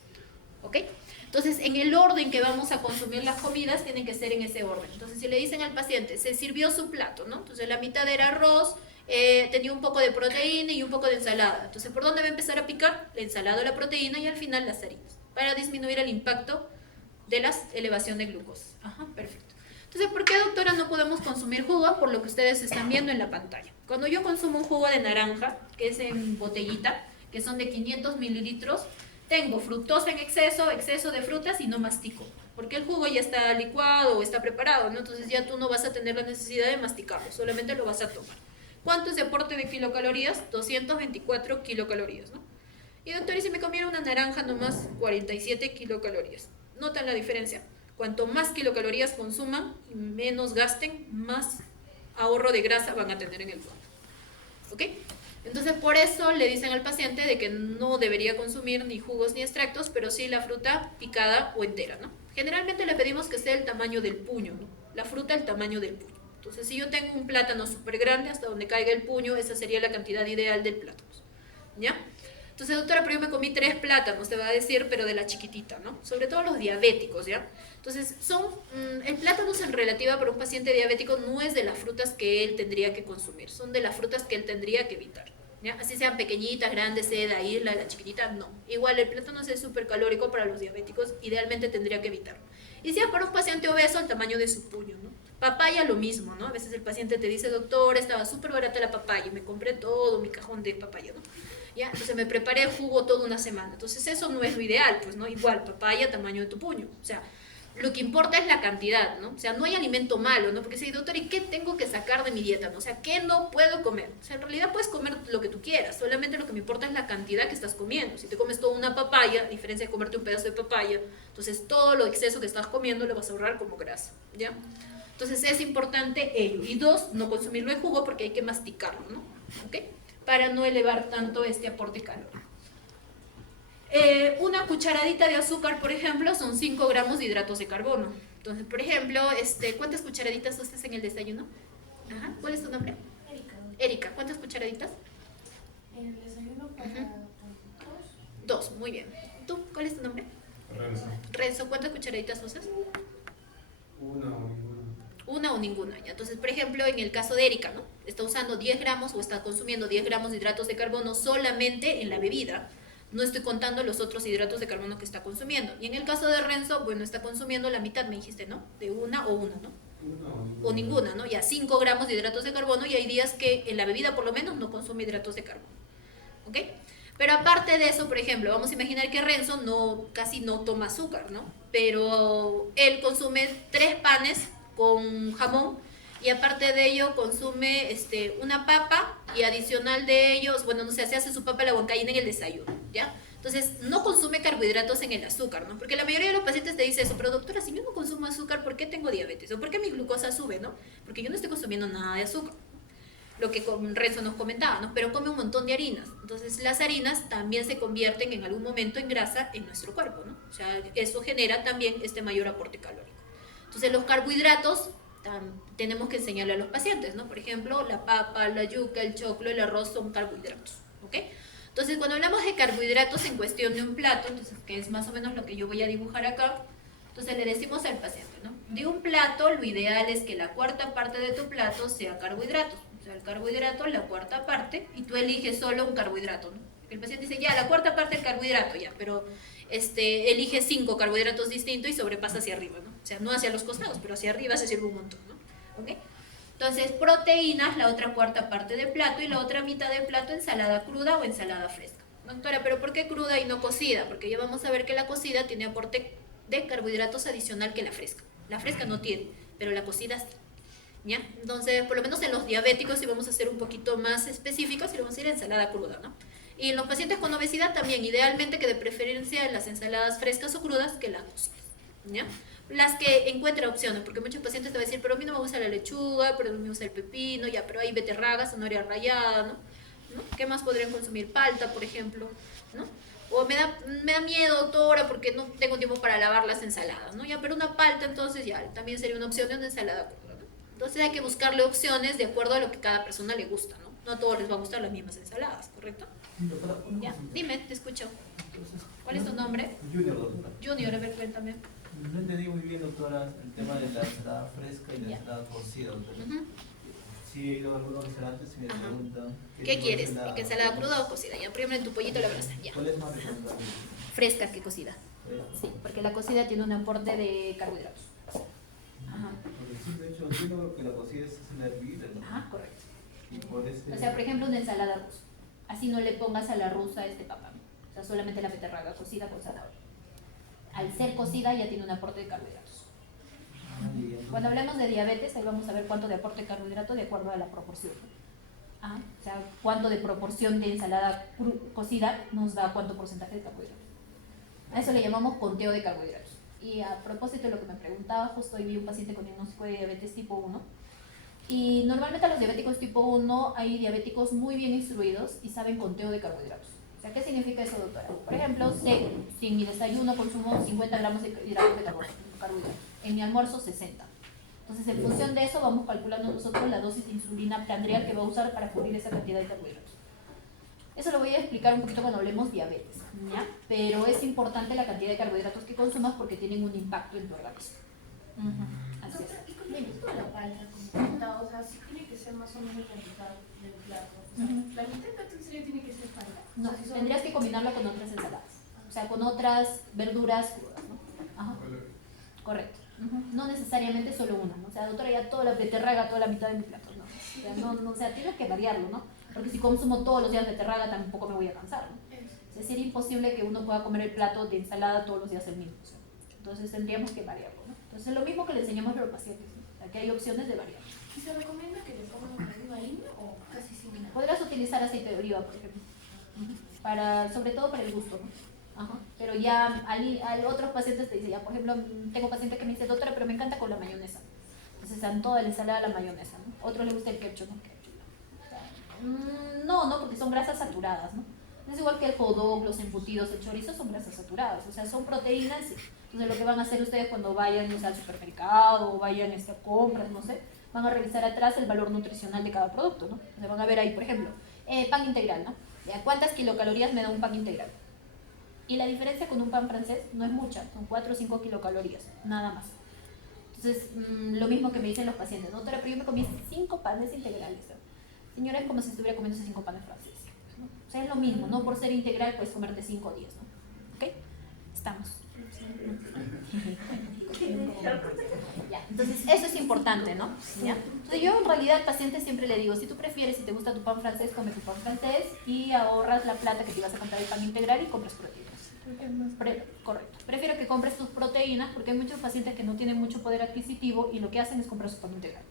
¿Ok? Entonces, en el orden que vamos a consumir las comidas, tienen que ser en ese orden. Entonces, si le dicen al paciente, se sirvió su plato, ¿no? Entonces, la mitad era arroz, tenía un poco de proteína y un poco de ensalada. Entonces, ¿por dónde va a empezar a picar? La ensalada o la proteína y al final las harinas, para disminuir el impacto de la elevación de glucosa. Ajá, perfecto. Entonces, ¿por qué, doctora, no podemos consumir jugos? Por lo que ustedes están viendo en la pantalla. Cuando yo consumo un jugo de naranja, que es en botellita, que son de 500 mililitros, tengo fructosa en exceso, exceso de frutas y no mastico, porque el jugo ya está licuado o está preparado, ¿no? Entonces ya tú no vas a tener la necesidad de masticarlo, solamente lo vas a tomar. ¿Cuánto es de aporte de kilocalorías? 224 kilocalorías, ¿no? Y doctor, ¿y si me comiera una naranja nomás? 47 kilocalorías. ¿Notan la diferencia? Cuanto más kilocalorías consuman y menos gasten, más ahorro de grasa van a tener en el cuerpo. ¿Ok? Entonces, por eso le dicen al paciente de que no debería consumir ni jugos ni extractos, pero sí la fruta picada o entera, ¿no? Generalmente le pedimos que sea el tamaño del puño, ¿no? La fruta el tamaño del puño. Entonces, si yo tengo un plátano súper grande, hasta donde caiga el puño, esa sería la cantidad ideal del plátano, ¿ya? Entonces, doctora, pero yo me comí 3 plátanos, te va a decir, pero de la chiquitita, ¿no? Sobre todo los diabéticos, ¿ya? Entonces, el plátano en relativa para un paciente diabético no es de las frutas que él tendría que consumir, son de las frutas que él tendría que evitar, ¿ya? Así sean pequeñitas, grandes, seda, isla, la chiquitita, no. Igual el plátano es súper calórico para los diabéticos, idealmente tendría que evitarlo. Y si es para un paciente obeso, el tamaño de su puño, ¿no? Papaya, lo mismo, ¿no? A veces el paciente te dice, doctor, estaba súper barata la papaya y me compré todo mi cajón de papaya, ¿no? ¿Ya? Entonces me preparé jugo toda una semana. Entonces eso no es lo ideal, pues, ¿no? Igual, papaya, tamaño de tu puño. O sea, lo que importa es la cantidad, ¿no? O sea, no hay alimento malo, ¿no? Porque si, doctor, ¿y qué tengo que sacar de mi dieta, ¿no? O sea, ¿qué no puedo comer? O sea, en realidad puedes comer lo que tú quieras, solamente lo que me importa es la cantidad que estás comiendo. Si te comes toda una papaya, a diferencia de comerte un pedazo de papaya, entonces todo lo exceso que estás comiendo lo vas a ahorrar como grasa, ¿ya? Entonces es importante ello. Y 2, no consumirlo en jugo porque hay que masticarlo, ¿no? ¿Ok? Para no elevar tanto este aporte calórico. Una cucharadita de azúcar, por ejemplo, son 5 gramos de hidratos de carbono. Entonces, por ejemplo, ¿cuántas cucharaditas usas en el desayuno? Ajá. ¿Cuál es tu nombre? Erika. Erika, ¿cuántas cucharaditas? En el desayuno para 2, muy bien. ¿Tú? ¿Cuál es tu nombre? Renzo. Renzo, ¿cuántas cucharaditas usas? Una o ninguna. Una o ninguna. ¿Ya? Entonces, por ejemplo, en el caso de Erika, ¿no? Está usando 10 gramos o está consumiendo 10 gramos de hidratos de carbono solamente en la bebida. No estoy contando los otros hidratos de carbono que está consumiendo. Y en el caso de Renzo, bueno, está consumiendo la mitad, me dijiste, ¿no? De una o una, ¿no? O ninguna, ¿no? Ya 5 gramos de hidratos de carbono y hay días que en la bebida por lo menos no consume hidratos de carbono. ¿Ok? Pero aparte de eso, por ejemplo, vamos a imaginar que Renzo casi no toma azúcar, ¿no? Pero él consume 3 panes con jamón y aparte de ello consume una papa y adicional de ellos, bueno, no sé, se hace su papa a la huancaína en el desayuno, ¿ya? Entonces, no consume carbohidratos en el azúcar, ¿no? Porque la mayoría de los pacientes te dice eso, pero doctora, si yo no consumo azúcar, ¿por qué tengo diabetes? ¿O por qué mi glucosa sube, no? Porque yo no estoy consumiendo nada de azúcar. Lo que con Renzo nos comentaba, ¿no? Pero come un montón de harinas. Entonces, las harinas también se convierten en algún momento en grasa en nuestro cuerpo, ¿no? O sea, eso genera también este mayor aporte calórico. Entonces, los carbohidratos tenemos que enseñarle a los pacientes, ¿no? Por ejemplo, la papa, la yuca, el choclo, el arroz son carbohidratos, ¿ok? Entonces, cuando hablamos de carbohidratos en cuestión de un plato, entonces, que es más o menos lo que yo voy a dibujar acá, entonces le decimos al paciente, ¿no? De un plato, lo ideal es que la cuarta parte de tu plato sea carbohidratos. O sea, el carbohidrato, la cuarta parte, y tú eliges solo un carbohidrato, ¿no? El paciente dice, ya, la cuarta parte del carbohidrato, ya, pero elige 5 carbohidratos distintos y sobrepasa hacia arriba, ¿no? O sea, no hacia los costados, pero hacia arriba se sirve un montón, ¿no? ¿Ok? Entonces, proteínas, la otra cuarta parte del plato, y la otra mitad del plato, ensalada cruda o ensalada fresca. Doctora, ¿pero por qué cruda y no cocida? Porque ya vamos a ver que la cocida tiene aporte de carbohidratos adicional que la fresca. La fresca no tiene, pero la cocida sí. ¿Ya? Entonces, por lo menos en los diabéticos, si vamos a ser un poquito más específicos, y vamos a ir a ensalada cruda, ¿no? Y en los pacientes con obesidad también, idealmente que de preferencia en las ensaladas frescas o crudas que las cocidas, ¿ya? Las que encuentra opciones, porque muchos pacientes te van a decir, pero a mí no me gusta la lechuga, pero a mí me gusta el pepino, ya, pero hay beterraga, zanahoria rallada, ¿no? ¿no? ¿Qué más podrían consumir? Palta, por ejemplo, ¿no? O me da miedo, doctora, porque no tengo tiempo para lavar las ensaladas, ¿no? Ya, pero una palta entonces ya también sería una opción de una ensalada cruda, ¿no? Entonces hay que buscarle opciones de acuerdo a lo que cada persona le gusta, ¿no? No a todos les va a gustar las mismas ensaladas, ¿correcto? Doctora, una Ya, consulta. dime, te escucho. Entonces, ¿Cuál es tu nombre? Junior, doctora. Junior, a ver, cuéntame. No entendí muy bien, doctora, el tema de la ensalada fresca y la Ya. ensalada cocida, doctora. Ujú. Sí, he ido a algunos restaurantes y me Ajá. preguntan... ¿Qué tipo de quieres? ¿Que ensalada cruda o cocida? Ya, primero en tu pollito a la brasa, ya. ¿Cuál es más recomendable? Fresca que cocida. Sí, porque la cocida tiene un aporte de carbohidratos. Ajá. Por el simple hecho, entiendo que la cocida es hacerla hervir, ¿no? Ajá, correcto. Y por ese... O sea, por ejemplo, una ensalada rusa. Así no le pongas a la rusa papa, ¿no? O sea, solamente la beterraga cocida con zanahoria. Al ser cocida ya tiene un aporte de carbohidratos. Ah, y entonces- Cuando hablamos de diabetes, ahí vamos a ver cuánto de aporte de carbohidrato de acuerdo a la proporción, ¿no? Ajá, o sea, cuánto de proporción de ensalada cocida nos da cuánto porcentaje de carbohidratos. A eso le llamamos conteo de carbohidratos. Y a propósito de lo que me preguntaba, justo hoy vi un paciente con diagnóstico de diabetes tipo 1. Y normalmente a los diabéticos tipo 1 hay diabéticos muy bien instruidos y saben conteo de carbohidratos. O sea, ¿qué significa eso, doctora? Por ejemplo, sé si en mi desayuno consumo 50 gramos de hidratos de carbohidratos, en mi almuerzo 60. Entonces, en función de eso, vamos calculando nosotros la dosis de insulina prandial que va a usar para cubrir esa cantidad de carbohidratos. Eso lo voy a explicar un poquito cuando hablemos diabetes, ¿ya? Pero es importante la cantidad de carbohidratos que consumas porque tienen un impacto en tu organismo. Así es. Doctora, y con respecto a la palta, como comentaba, o sea, sí tiene que ser más o menos la mitad del plato. O sea, Ujú. la mitad del plato en serio tiene que ser palta. O No, sea, si son- tendrías que combinarla con otras ensaladas. O sea, con otras verduras crudas, ¿no? Ajá, correcto. No necesariamente solo una, ¿no? O sea, doctora, ya toda la beterraga, toda la mitad de mi plato, ¿no? O sea, o sea, tienes que variarlo, ¿no? Porque si consumo todos los días beterraga tampoco me voy a cansar, ¿no? Eso. O sea, sería imposible que uno pueda comer el plato de ensalada todos los días el mismo. O sea, entonces tendríamos que variarlo, ¿no? Entonces lo mismo que le enseñamos a los pacientes, ¿no? O sea, que hay opciones de variar. ¿Y se recomienda que le pongan alguna harina o casi sin nada? Podrás utilizar aceite de oliva, por ejemplo, para, sobre todo para el gusto, ¿no? Ajá. Pero ya al otros pacientes te dicen, ya por ejemplo, tengo pacientes que me dicen, doctora, pero me encanta con la mayonesa. Entonces dan toda la ensalada a la mayonesa, ¿no? Otros les gusta el ketchup, ¿no? O sea, no, porque son grasas saturadas, ¿no? Es igual que el hot dog, los embutidos, el chorizo son grasas saturadas, o sea, son proteínas. Entonces lo que van a hacer ustedes cuando vayan, o sea, al supermercado o vayan a compras, no sé, van a revisar atrás el valor nutricional de cada producto, ¿no? O sea, van a ver ahí, por ejemplo, pan integral, ¿no? Ya, ¿cuántas kilocalorías me da un pan integral? Y la diferencia con un pan francés no es mucha, son 4 o 5 kilocalorías, nada más. Entonces, lo mismo que me dicen los pacientes, ¿no? Doctora, pero yo me comí 5 panes integrales, ¿no? Señora, es como si estuviera comiéndose 5 panes franceses, ¿no? O sea, es lo mismo, no por ser integral puedes comerte 5 o 10, ¿no? ¿Ok? Estamos. Ya, entonces eso es importante, ¿no? ¿Ya? Entonces yo en realidad al paciente siempre le digo, si tú prefieres, si te gusta tu pan francés, come tu pan francés y ahorras la plata que te ibas a comprar el pan integral y compras proteínas. Correcto. Prefiero que compres tus proteínas porque hay muchos pacientes que no tienen mucho poder adquisitivo y lo que hacen es comprar su pan integral.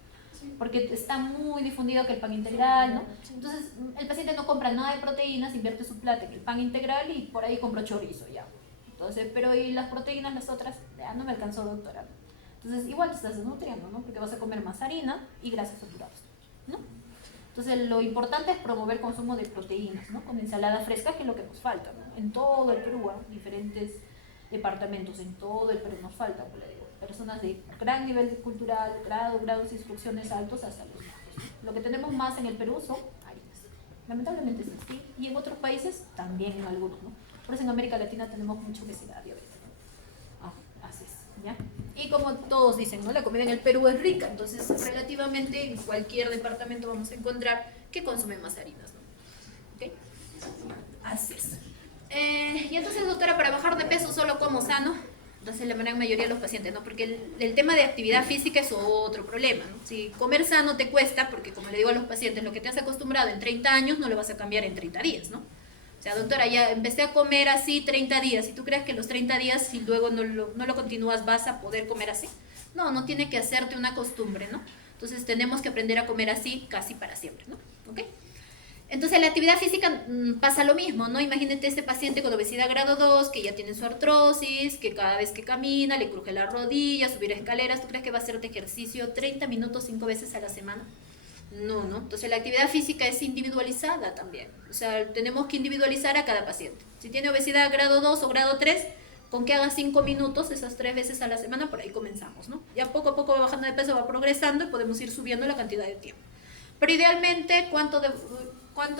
Porque está muy difundido que el pan integral, ¿no? Entonces el paciente no compra nada de proteínas, invierte su plata en el pan integral y por ahí compra chorizo, ya. Entonces, pero y las proteínas, las otras, ya no me alcanzó, doctora. Entonces igual te estás desnutriendo, ¿no? Porque vas a comer más harina y grasas saturadas, ¿no? Entonces lo importante es promover el consumo de proteínas, ¿no? Con ensalada fresca, que es lo que nos falta, ¿no? En todo el Perú, diferentes departamentos, en todo el Perú nos falta, como le digo, personas de gran nivel cultural, grados de instrucciones altos hasta los bajos, ¿no? Lo que tenemos más en el Perú son harinas. Lamentablemente es así. Y en otros países también en algunos, ¿no? Por eso en América Latina tenemos mucha obesidad, diabetes, ¿no? Así es, ¿ya? Y como todos dicen, ¿no? La comida en el Perú es rica, entonces relativamente en cualquier departamento vamos a encontrar que consumen más harinas, ¿no? ¿Ok? Así es. Y entonces, doctora, para bajar de peso solo como sano, entonces la gran mayoría de los pacientes, ¿no? Porque el tema de actividad física es otro problema, ¿no? Si comer sano te cuesta, porque como le digo a los pacientes, lo que te has acostumbrado en 30 años no lo vas a cambiar en 30 días, ¿no? O sea, doctora, ya empecé a comer así 30 días, y tú crees que los 30 días, si luego no lo continúas, vas a poder comer así. No tiene que hacerte una costumbre, ¿no? Entonces tenemos que aprender a comer así casi para siempre, ¿no? ¿Ok? Entonces la actividad física pasa lo mismo, ¿no? Imagínate este paciente con obesidad grado 2, que ya tiene su artrosis, que cada vez que camina le cruje la rodilla, subir escaleras, ¿tú crees que va a hacer ejercicio 30 minutos 5 veces a la semana? No, ¿no? Entonces la actividad física es individualizada también. O sea, tenemos que individualizar a cada paciente. Si tiene obesidad grado 2 o grado 3, con que haga 5 minutos esas 3 veces a la semana, por ahí comenzamos, ¿no? Ya poco a poco va bajando de peso, va progresando y podemos ir subiendo la cantidad de tiempo. Pero idealmente, ¿cuánto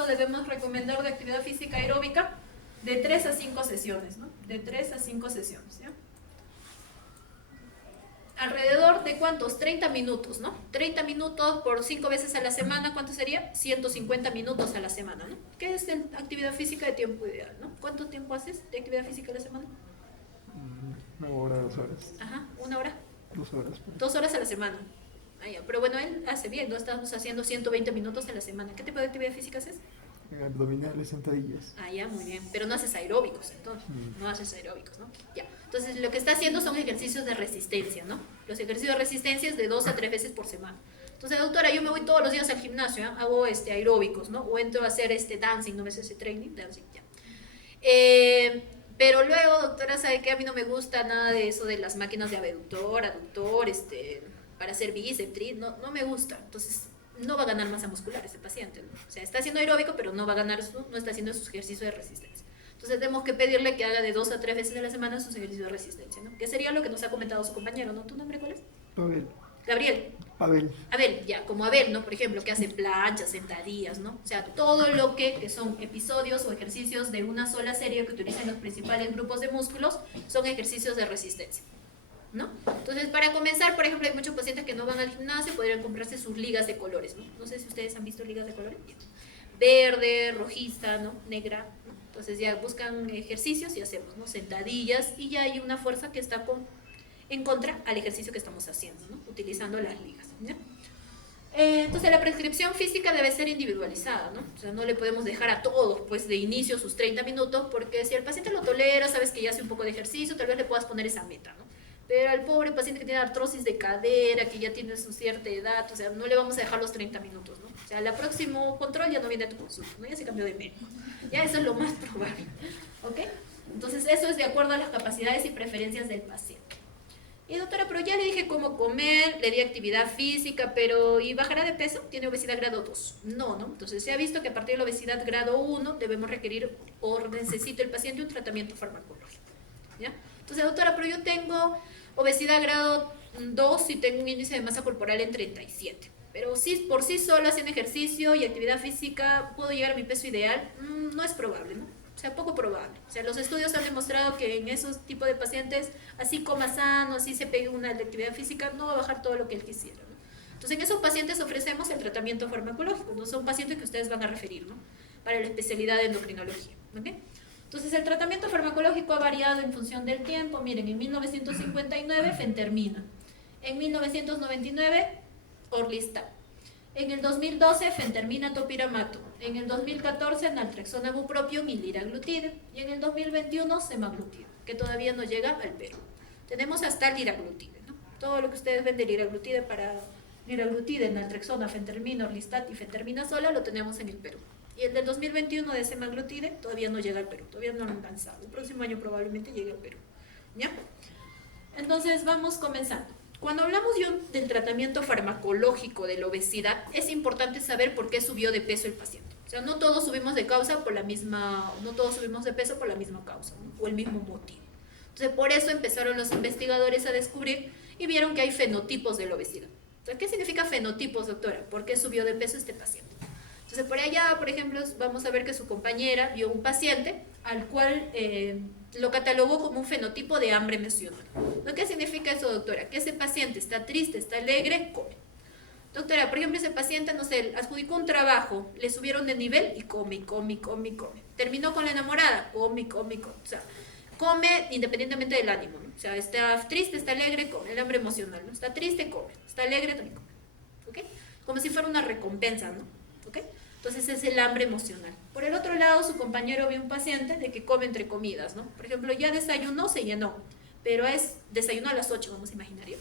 debemos recomendar de actividad física aeróbica? De 3 a 5 sesiones, ¿no? De 3 a 5 sesiones, ¿ya? Alrededor de ¿cuántos? 30 minutos, ¿no? 30 minutos por 5 veces a la semana, ¿cuánto sería? 150 minutos a la semana, ¿no? ¿Qué es actividad física de tiempo ideal, ¿no? ¿Cuánto tiempo haces de actividad física a la semana? 1 hora, 2 horas. Ajá, 1 hora. 2 horas. 2 horas a la semana. Ah, ya. Pero bueno, él hace bien, ¿no? Estamos haciendo 120 minutos a la semana. ¿Qué tipo de actividad física haces? Abdominales, sentadillas. Ah, ya, muy bien. Pero no haces aeróbicos, entonces. No haces aeróbicos, ¿no? Ya. Entonces, lo que está haciendo son ejercicios de resistencia, ¿no? Los ejercicios de resistencia es de 2 a 3 veces por semana. Entonces, doctora, yo me voy todos los días al gimnasio, ¿eh? Hago aeróbicos, ¿no? O entro a hacer dancing, ¿no ves ese training? Dancing, ya. Pero luego, doctora, ¿sabe qué? A mí no me gusta nada de eso de las máquinas de abductor, aductor, para hacer bíceps, tríceps, no me gusta. Entonces, no va a ganar masa muscular ese paciente, ¿no? O sea, está haciendo aeróbico, pero no va a ganar, no está haciendo sus ejercicios de resistencia. Entonces tenemos que pedirle que haga de 2 a 3 veces a la semana sus ejercicios de resistencia, ¿no? Que sería lo que nos ha comentado su compañero, ¿no? ¿Tu nombre cuál es? Abel. Gabriel. Abel, ya, como Abel, ¿no? Por ejemplo, que hace planchas, sentadillas, ¿no? O sea, todo lo que son episodios o ejercicios de una sola serie que utilizan los principales grupos de músculos son ejercicios de resistencia, ¿no? Entonces, para comenzar, por ejemplo, hay muchos pacientes que no van al gimnasio, podrían comprarse sus ligas de colores, ¿no? No sé si ustedes han visto ligas de colores. Verde, rojiza, ¿no? Negra, ¿no? Entonces ya buscan ejercicios y hacemos, ¿no? Sentadillas, y ya hay una fuerza que está en contra al ejercicio que estamos haciendo, ¿no? Utilizando las ligas, ¿ya? Entonces la prescripción física debe ser individualizada, ¿no? O sea, no le podemos dejar a todos, pues, de inicio sus 30 minutos, porque si el paciente lo tolera, sabes que ya hace un poco de ejercicio, tal vez le puedas poner esa meta, ¿no? Pero al pobre paciente que tiene artrosis de cadera, que ya tiene su cierta edad, o sea, no le vamos a dejar los 30 minutos, ¿no? O sea, el próximo control ya no viene a tu consulta, ¿no? Ya se cambió de médico. Ya eso es lo más probable, ¿ok? Entonces eso es de acuerdo a las capacidades y preferencias del paciente. Y doctora, pero ya le dije cómo comer, le di actividad física, pero ¿y bajará de peso? Tiene obesidad grado 2. No, ¿no? Entonces se ha visto que a partir de la obesidad grado 1 debemos requerir o necesita el paciente un tratamiento farmacológico, ¿ya? Entonces, doctora, pero yo tengo obesidad grado 2 y tengo un índice de masa corporal en 37. Pero si por sí sola, haciendo ejercicio y actividad física, ¿puedo llegar a mi peso ideal? No es probable, ¿no? O sea, poco probable. O sea, los estudios han demostrado que en esos tipos de pacientes, así coma sano, así se pegue una de actividad física, no va a bajar todo lo que él quisiera, ¿no? Entonces, en esos pacientes ofrecemos el tratamiento farmacológico, no son pacientes que ustedes van a referir, ¿no? Para la especialidad de endocrinología, ¿ok? Entonces, el tratamiento farmacológico ha variado en función del tiempo. Miren, en 1959, fentermina. En 1999, Orlistat. En el 2012, fentermina topiramato. En el 2014, naltrexona bupropión y liraglutide. Y en el 2021, semaglutide, que todavía no llega al Perú. Tenemos hasta liraglutide, ¿no? Todo lo que ustedes ven de liraglutide para liraglutide, naltrexona, fentermina, Orlistat y fentermina sola lo tenemos en el Perú. Y el del 2021 de semaglutide todavía no llega al Perú, todavía no lo han lanzado. El próximo año probablemente llegue al Perú, ¿ya? Entonces vamos comenzando. Cuando hablamos del tratamiento farmacológico de la obesidad, es importante saber por qué subió de peso el paciente. O sea, no todos subimos de causa por la misma, no todos subimos de peso por la misma causa, ¿no? O el mismo motivo. Entonces, por eso empezaron los investigadores a descubrir y vieron que hay fenotipos de la obesidad. Entonces, ¿qué significa fenotipos, doctora? ¿Por qué subió de peso este paciente? Entonces, por allá, por ejemplo, vamos a ver que su compañera vio un paciente al cual lo catalogó como un fenotipo de hambre emocional. ¿Qué significa eso, doctora? Que ese paciente está triste, está alegre, come. Doctora, por ejemplo, ese paciente, no sé, adjudicó un trabajo, le subieron de nivel y come, y come, y come, y come. Terminó con la enamorada, come, y come, y come. O sea, come independientemente del ánimo, ¿no? O sea, está triste, está alegre, come. El hambre emocional, ¿no? Está triste, come. Está alegre, también come. ¿Ok? Como si fuera una recompensa, ¿no? ¿Ok? Entonces es el hambre emocional. Por el otro lado, su compañero vio un paciente de que come entre comidas, ¿no? Por ejemplo, ya desayunó, se llenó, pero desayunó a las 8, vamos a imaginar, ¿no?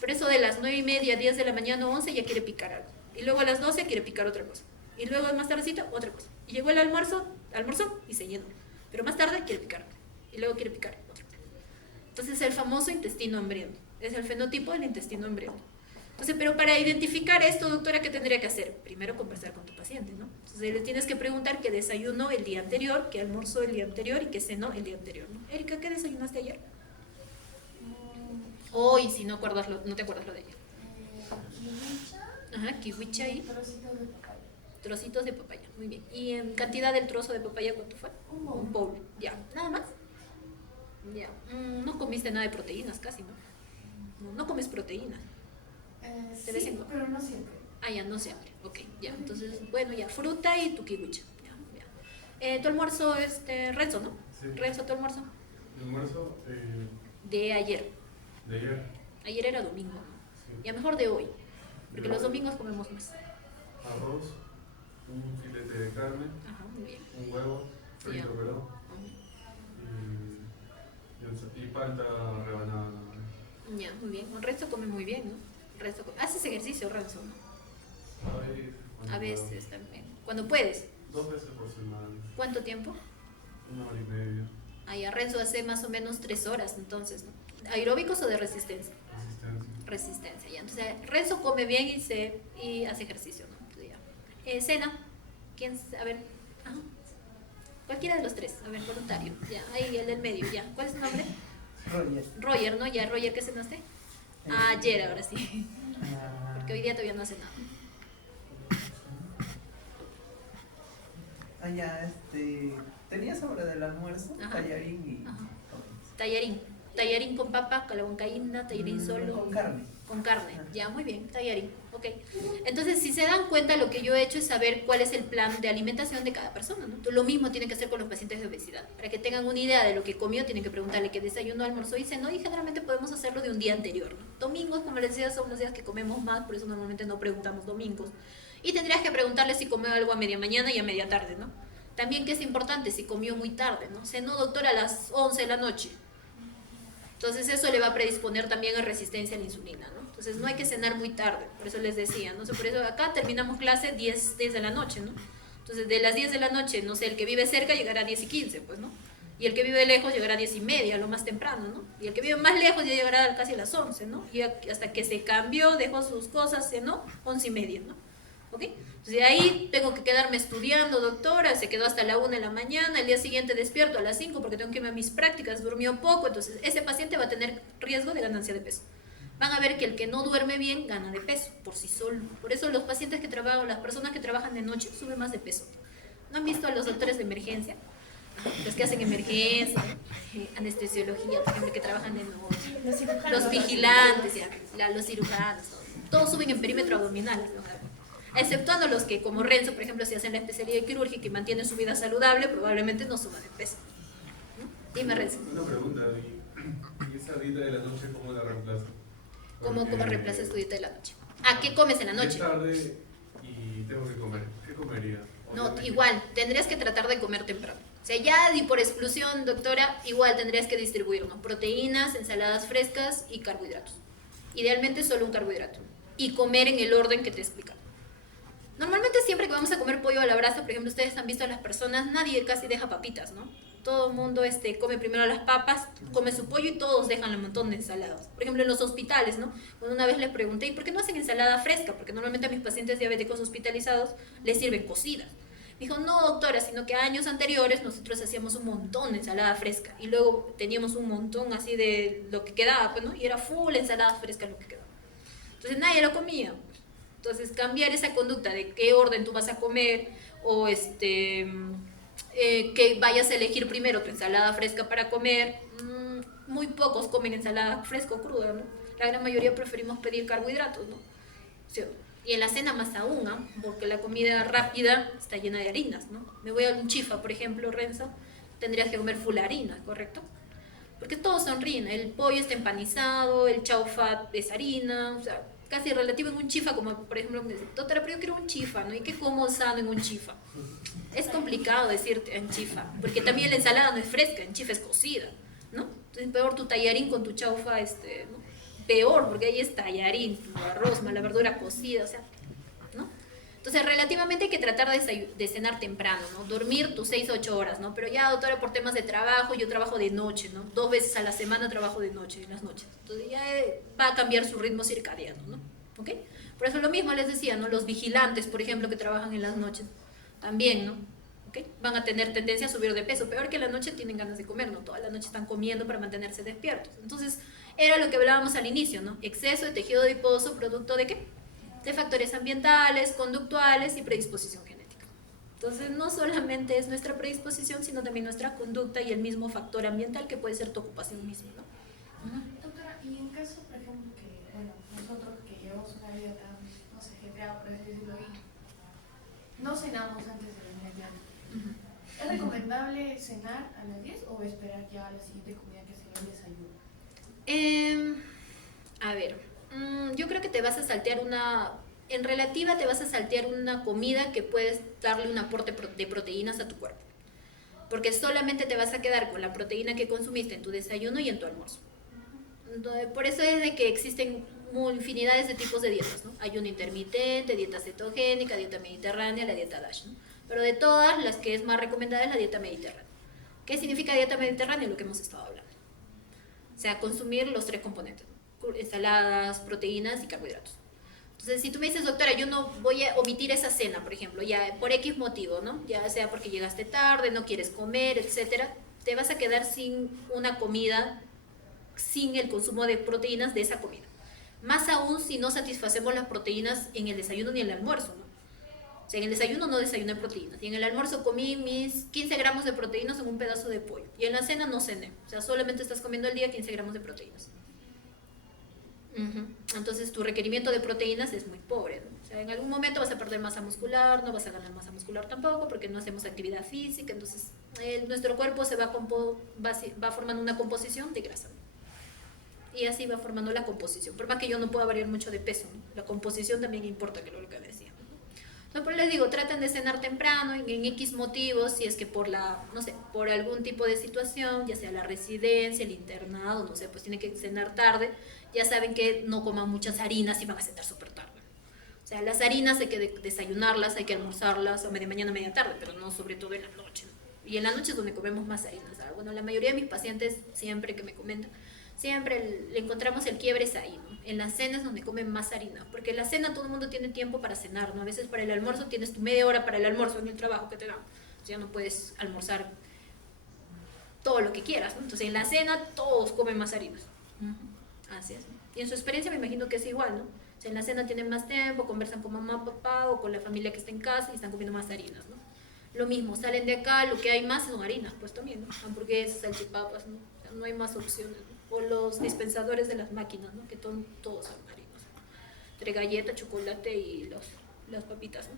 Pero eso de las 9:30, 10 de la mañana, 11, ya quiere picar algo. Y luego a las 12 quiere picar otra cosa. Y luego más tardecito, otra cosa. Y llegó el almuerzo, almorzó y se llenó. Pero más tarde quiere picar algo. Y luego quiere picar otra cosa. Entonces el famoso intestino hambriento. Es el fenotipo del intestino hambriento. Entonces, pero para identificar esto, doctora, ¿qué tendría que hacer? Primero conversar con tu paciente, ¿no? Entonces le tienes que preguntar qué desayunó el día anterior, qué almorzó el día anterior y qué cenó el día anterior, ¿no? Erika, ¿qué desayunaste ayer? Hoy, si no no te acuerdas lo de ayer. Kiwicha, Ajá, kiwicha y trocitos de papaya. trocitos de papaya, muy bien. ¿Y en cantidad del trozo de papaya cuánto fue? Un bowl. Un bowl, ya. ¿Nada más? Ya. No comiste nada de proteínas casi, ¿no? No comes proteínas. De vez en Sí, cuando. pero no siempre. Ah, ya, no siempre. Ok, ya. Entonces, bueno, ya, fruta y tu kiwicha. Ya, ya. Tu almuerzo, Renzo, ¿no? Sí. Renzo, tu almuerzo. El almuerzo De ayer. de ayer. Ayer era domingo. Sí. Ya mejor de hoy. Porque los domingos comemos más. Arroz, un filete de carne, Ajá, muy bien. un huevo frito, Ya. perdón, y palta rebanada. Ya, muy bien. Renzo come muy bien, ¿no? Haces ejercicio, Renzo, ¿no? Cuando A veces puedo. también. Cuando puedes. 2 veces por semana, ¿Cuánto tiempo? 1 hora y media. Ah, ya, Renzo hace más o menos 3 horas, entonces, ¿no? ¿Aeróbicos o de resistencia? Resistencia. Resistencia, ya. Entonces, Renzo come bien y hace ejercicio, ¿no? Entonces, ya. Cena. A ver. Ajá. Cualquiera de los tres. A ver, voluntario. Ya, ahí, el del medio, ya. ¿Cuál es su nombre? Roger. Roger, ¿no? Ya, Roger, ¿qué cenaste? Ayer, ahora sí. Porque hoy día todavía no hace nada. Ya, ¿tenías ahora del almuerzo? Ajá. Tallarín y... Ajá. Tallarín. Tallarín con papa, con la huancaína, tallarín solo. Con carne. Con carne, ya, muy bien, tallarín, ok. Entonces, si se dan cuenta, lo que yo he hecho es saber cuál es el plan de alimentación de cada persona, ¿no? Entonces, lo mismo tienen que hacer con los pacientes de obesidad. Para que tengan una idea de lo que comió, tienen que preguntarle qué desayuno, almuerzo y cenó, y generalmente podemos hacerlo de un día anterior, ¿no? Domingos, como les decía, son los días que comemos más, por eso normalmente no preguntamos domingos. Y tendrías que preguntarle si comió algo a media mañana y a media tarde, ¿no? También que es importante, si comió muy tarde, ¿no? Cenó, doctora, a las 11 de la noche. Entonces eso le va a predisponer también a resistencia a la insulina, ¿no? Entonces no hay que cenar muy tarde, por eso les decía, ¿no? Por eso acá terminamos clase 10 de la noche, ¿no? Entonces de las 10 de la noche, no sé, el que vive cerca llegará a 10 y 15, pues, ¿no? Y el que vive lejos llegará a 10 y media, lo más temprano, ¿no? Y el que vive más lejos ya llegará casi a las 11, ¿no? Y hasta que se cambió, dejó sus cosas, ¿no? 11 y media, ¿no? ¿Ok? Entonces de ahí tengo que quedarme estudiando, doctora, se quedó hasta la 1 de la mañana, el día siguiente despierto a las 5 porque tengo que irme a mis prácticas, durmió poco, entonces ese paciente va a tener riesgo de ganancia de peso. Van a ver que el que no duerme bien gana de peso por sí solo. Por eso los pacientes que trabajan, las personas que trabajan de noche suben más de peso. ¿No han visto a los doctores de emergencia? Los que hacen emergencia, anestesiología, por ejemplo, que trabajan de noche. Los vigilantes, los cirujanos, todos suben en perímetro abdominal, ¿no? Exceptuando los que, como Renzo, por ejemplo, si hacen la especialidad quirúrgica y mantienen su vida saludable, probablemente no suban de peso. ¿No? Dime, Renzo. Una pregunta, ¿y esa dieta de la noche cómo la reemplazo? ¿Cómo Porque reemplazas tu dieta de la noche? ¿Qué comes en la noche? Es tarde y tengo que comer. ¿Qué comería? No, Obviamente. igual, tendrías que tratar de comer temprano. O sea, ya y por exclusión, doctora, igual tendrías que distribuir, ¿no? Proteínas, ensaladas frescas y carbohidratos. Idealmente solo un carbohidrato. Y comer en el orden que te he explicado. Normalmente siempre que vamos a comer pollo a la brasa, por ejemplo, ustedes han visto a las personas, nadie casi deja papitas, ¿no? Todo el mundo come primero las papas, come su pollo y todos dejan un montón de ensaladas. Por ejemplo, en los hospitales, ¿no? Cuando una vez les pregunté, ¿y por qué no hacen ensalada fresca? Porque normalmente a mis pacientes diabéticos hospitalizados les sirven cocidas. Me dijo, no, doctora, sino que años anteriores nosotros hacíamos un montón de ensalada fresca y luego teníamos un montón así de lo que quedaba, pues, ¿no? Y era full ensalada fresca lo que quedaba. Entonces nadie lo comía. Entonces cambiar esa conducta de qué orden tú vas a comer o que vayas a elegir primero tu ensalada fresca para comer. Muy pocos comen ensalada fresca o cruda, ¿no? La gran mayoría preferimos pedir carbohidratos, ¿no? Sí. Y en la cena más aún, ¿no? Porque la comida rápida está llena de harinas, ¿no? Me voy a un chifa, por ejemplo, Renzo, tendrías que comer full harina, ¿correcto? Porque todos son harina, el pollo está empanizado, el chaufa es harina, o sea, casi relativo en un chifa, como por ejemplo, me dice, doctora, pero yo quiero un chifa, ¿no? ¿Y qué como sano en un chifa? Es complicado decirte en chifa, porque también la ensalada no es fresca, en chifa es cocida, ¿no? Entonces peor tu tallarín con tu chaufa, ¿no? Peor, porque ahí es tallarín, tu arroz, más la verdura cocida, o sea, ¿no? Entonces relativamente hay que tratar de cenar temprano, ¿no? Dormir tus 6 o 8 horas, ¿no? Pero ya, doctora, por temas de trabajo, yo trabajo de noche, ¿no? 2 veces a la semana trabajo de noche, en las noches. Entonces ya va a cambiar su ritmo circadiano, ¿no? ¿ok? Por eso lo mismo les decía, ¿no? Los vigilantes, por ejemplo, que trabajan en las noches, también, ¿no? ¿Ok? Van a tener tendencia a subir de peso. Peor que en la noche tienen ganas de comer, ¿no? Toda la noche están comiendo para mantenerse despiertos. Entonces, era lo que hablábamos al inicio, ¿no? Exceso de tejido adiposo, producto de ¿qué? De factores ambientales, conductuales y predisposición genética. Entonces, no solamente es nuestra predisposición, sino también nuestra conducta y el mismo factor ambiental que puede ser tu ocupación misma, ¿no? Doctora, y en caso, por ejemplo, que, bueno, nosotros que llevamos una vida tan, no sé, ajetreada, por así decirlo, y no cenamos antes de las mañana, ¿es recomendable cenar a las 10 o esperar ya a la siguiente comida que sería el desayuno? A ver, yo creo que te vas a saltear en relativa te vas a saltear una comida que puedes darle un aporte de proteínas a tu cuerpo. Porque solamente te vas a quedar con la proteína que consumiste en tu desayuno y en tu almuerzo. Entonces, por eso es de que existen infinidades de tipos de dietas, ¿no? Ayuno intermitente, dieta cetogénica, dieta mediterránea, la dieta DASH, ¿no? Pero de todas, las que es más recomendada es la dieta mediterránea. ¿Qué significa dieta mediterránea? Lo que hemos estado hablando. O sea, consumir los tres componentes, ¿no? Ensaladas, proteínas y carbohidratos. Entonces, si tú me dices, doctora, yo no voy a omitir esa cena, por ejemplo, ya por X motivo, ¿no? Ya sea porque llegaste tarde, no quieres comer, etcétera, te vas a quedar sin una comida, sin el consumo de proteínas de esa comida. Más aún si no satisfacemos las proteínas en el desayuno ni en el almuerzo, ¿no? O sea, en el desayuno no desayuné proteínas, y en el almuerzo comí mis 15 gramos de proteínas en un pedazo de pollo, y en la cena no cené, o sea, solamente estás comiendo al día 15 gramos de proteínas. Entonces tu requerimiento de proteínas es muy pobre, ¿no? O sea, en algún momento vas a perder masa muscular, no vas a ganar masa muscular tampoco porque no hacemos actividad física, entonces nuestro cuerpo se va formando una composición de grasa, ¿no? Y así va formando la composición, por más que yo no pueda variar mucho de peso, ¿no? La composición también importa, que es lo que decía. Entonces, por eso les digo, traten de cenar temprano en X motivos, si es que por no sé, por algún tipo de situación, ya sea la residencia, el internado, no sé, pues tienen que cenar tarde, ya saben que no coman muchas harinas y van a cenar súper tarde. O sea, las harinas hay que desayunarlas, hay que almorzarlas a media mañana, media tarde, pero no sobre todo en la noche, ¿no? Y en la noche es donde comemos más harinas, ¿sabes? Bueno, la mayoría de mis pacientes, siempre que me comentan, siempre le encontramos el quiebre es ahí, ¿no? En las cenas donde comen más harina, porque en la cena todo el mundo tiene tiempo para cenar, ¿no? A veces para el almuerzo tienes tu media hora para el almuerzo en el trabajo que te dan, o sea, no puedes almorzar todo lo que quieras, ¿no? Entonces en la cena todos comen más harinas. Así es, ¿no? Y en su experiencia me imagino que es igual, ¿no? O sea, en la cena tienen más tiempo, conversan con mamá, papá o con la familia que está en casa y están comiendo más harinas, ¿no? Lo mismo, salen de acá, lo que hay más son harinas, pues también, ¿no? Hamburguesas, salchipapas, ¿no? O sea, no hay más opciones, ¿no? O los dispensadores de las máquinas, ¿no? Que todos son harinas, ¿no? Entre galleta, chocolate y las papitas,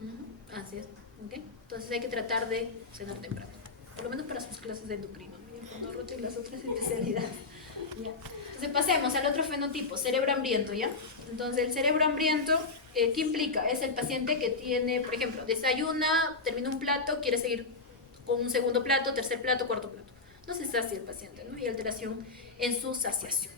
¿no? Así es, ¿ok? Entonces hay que tratar de cenar temprano, por lo menos para sus clases de endocrino, ¿no? Y el fondo y las otras especialidades, ¿ya? Entonces pasemos al otro fenotipo, cerebro hambriento, ¿ya? Entonces el cerebro hambriento, ¿qué implica? Es el paciente que tiene, por ejemplo, desayuna, termina un plato, quiere seguir con un segundo plato, tercer plato, cuarto plato. No se sacia el paciente, ¿no? Hay alteración en su saciación,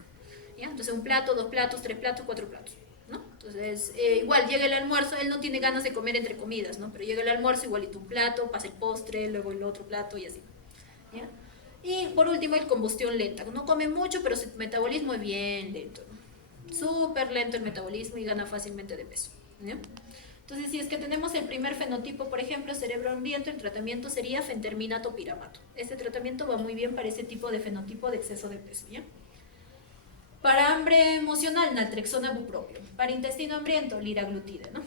¿ya? Entonces un plato, dos platos, tres platos, cuatro platos, ¿no? Entonces igual llega el almuerzo, él no tiene ganas de comer entre comidas, ¿no? Pero llega el almuerzo, igualito un plato, pasa el postre, luego el otro plato y así, ¿ya? Y por último, el combustión lenta. No come mucho, pero su metabolismo es bien lento, ¿no? Súper lento el metabolismo y gana fácilmente de peso, ¿no? Entonces, si es que tenemos el primer fenotipo, por ejemplo, cerebro hambriento, el tratamiento sería fenterminato piramato. Este tratamiento va muy bien para ese tipo de fenotipo de exceso de peso, ¿ya? Para hambre emocional, naltrexona bupropión. Para intestino hambriento, liraglutida, ¿no?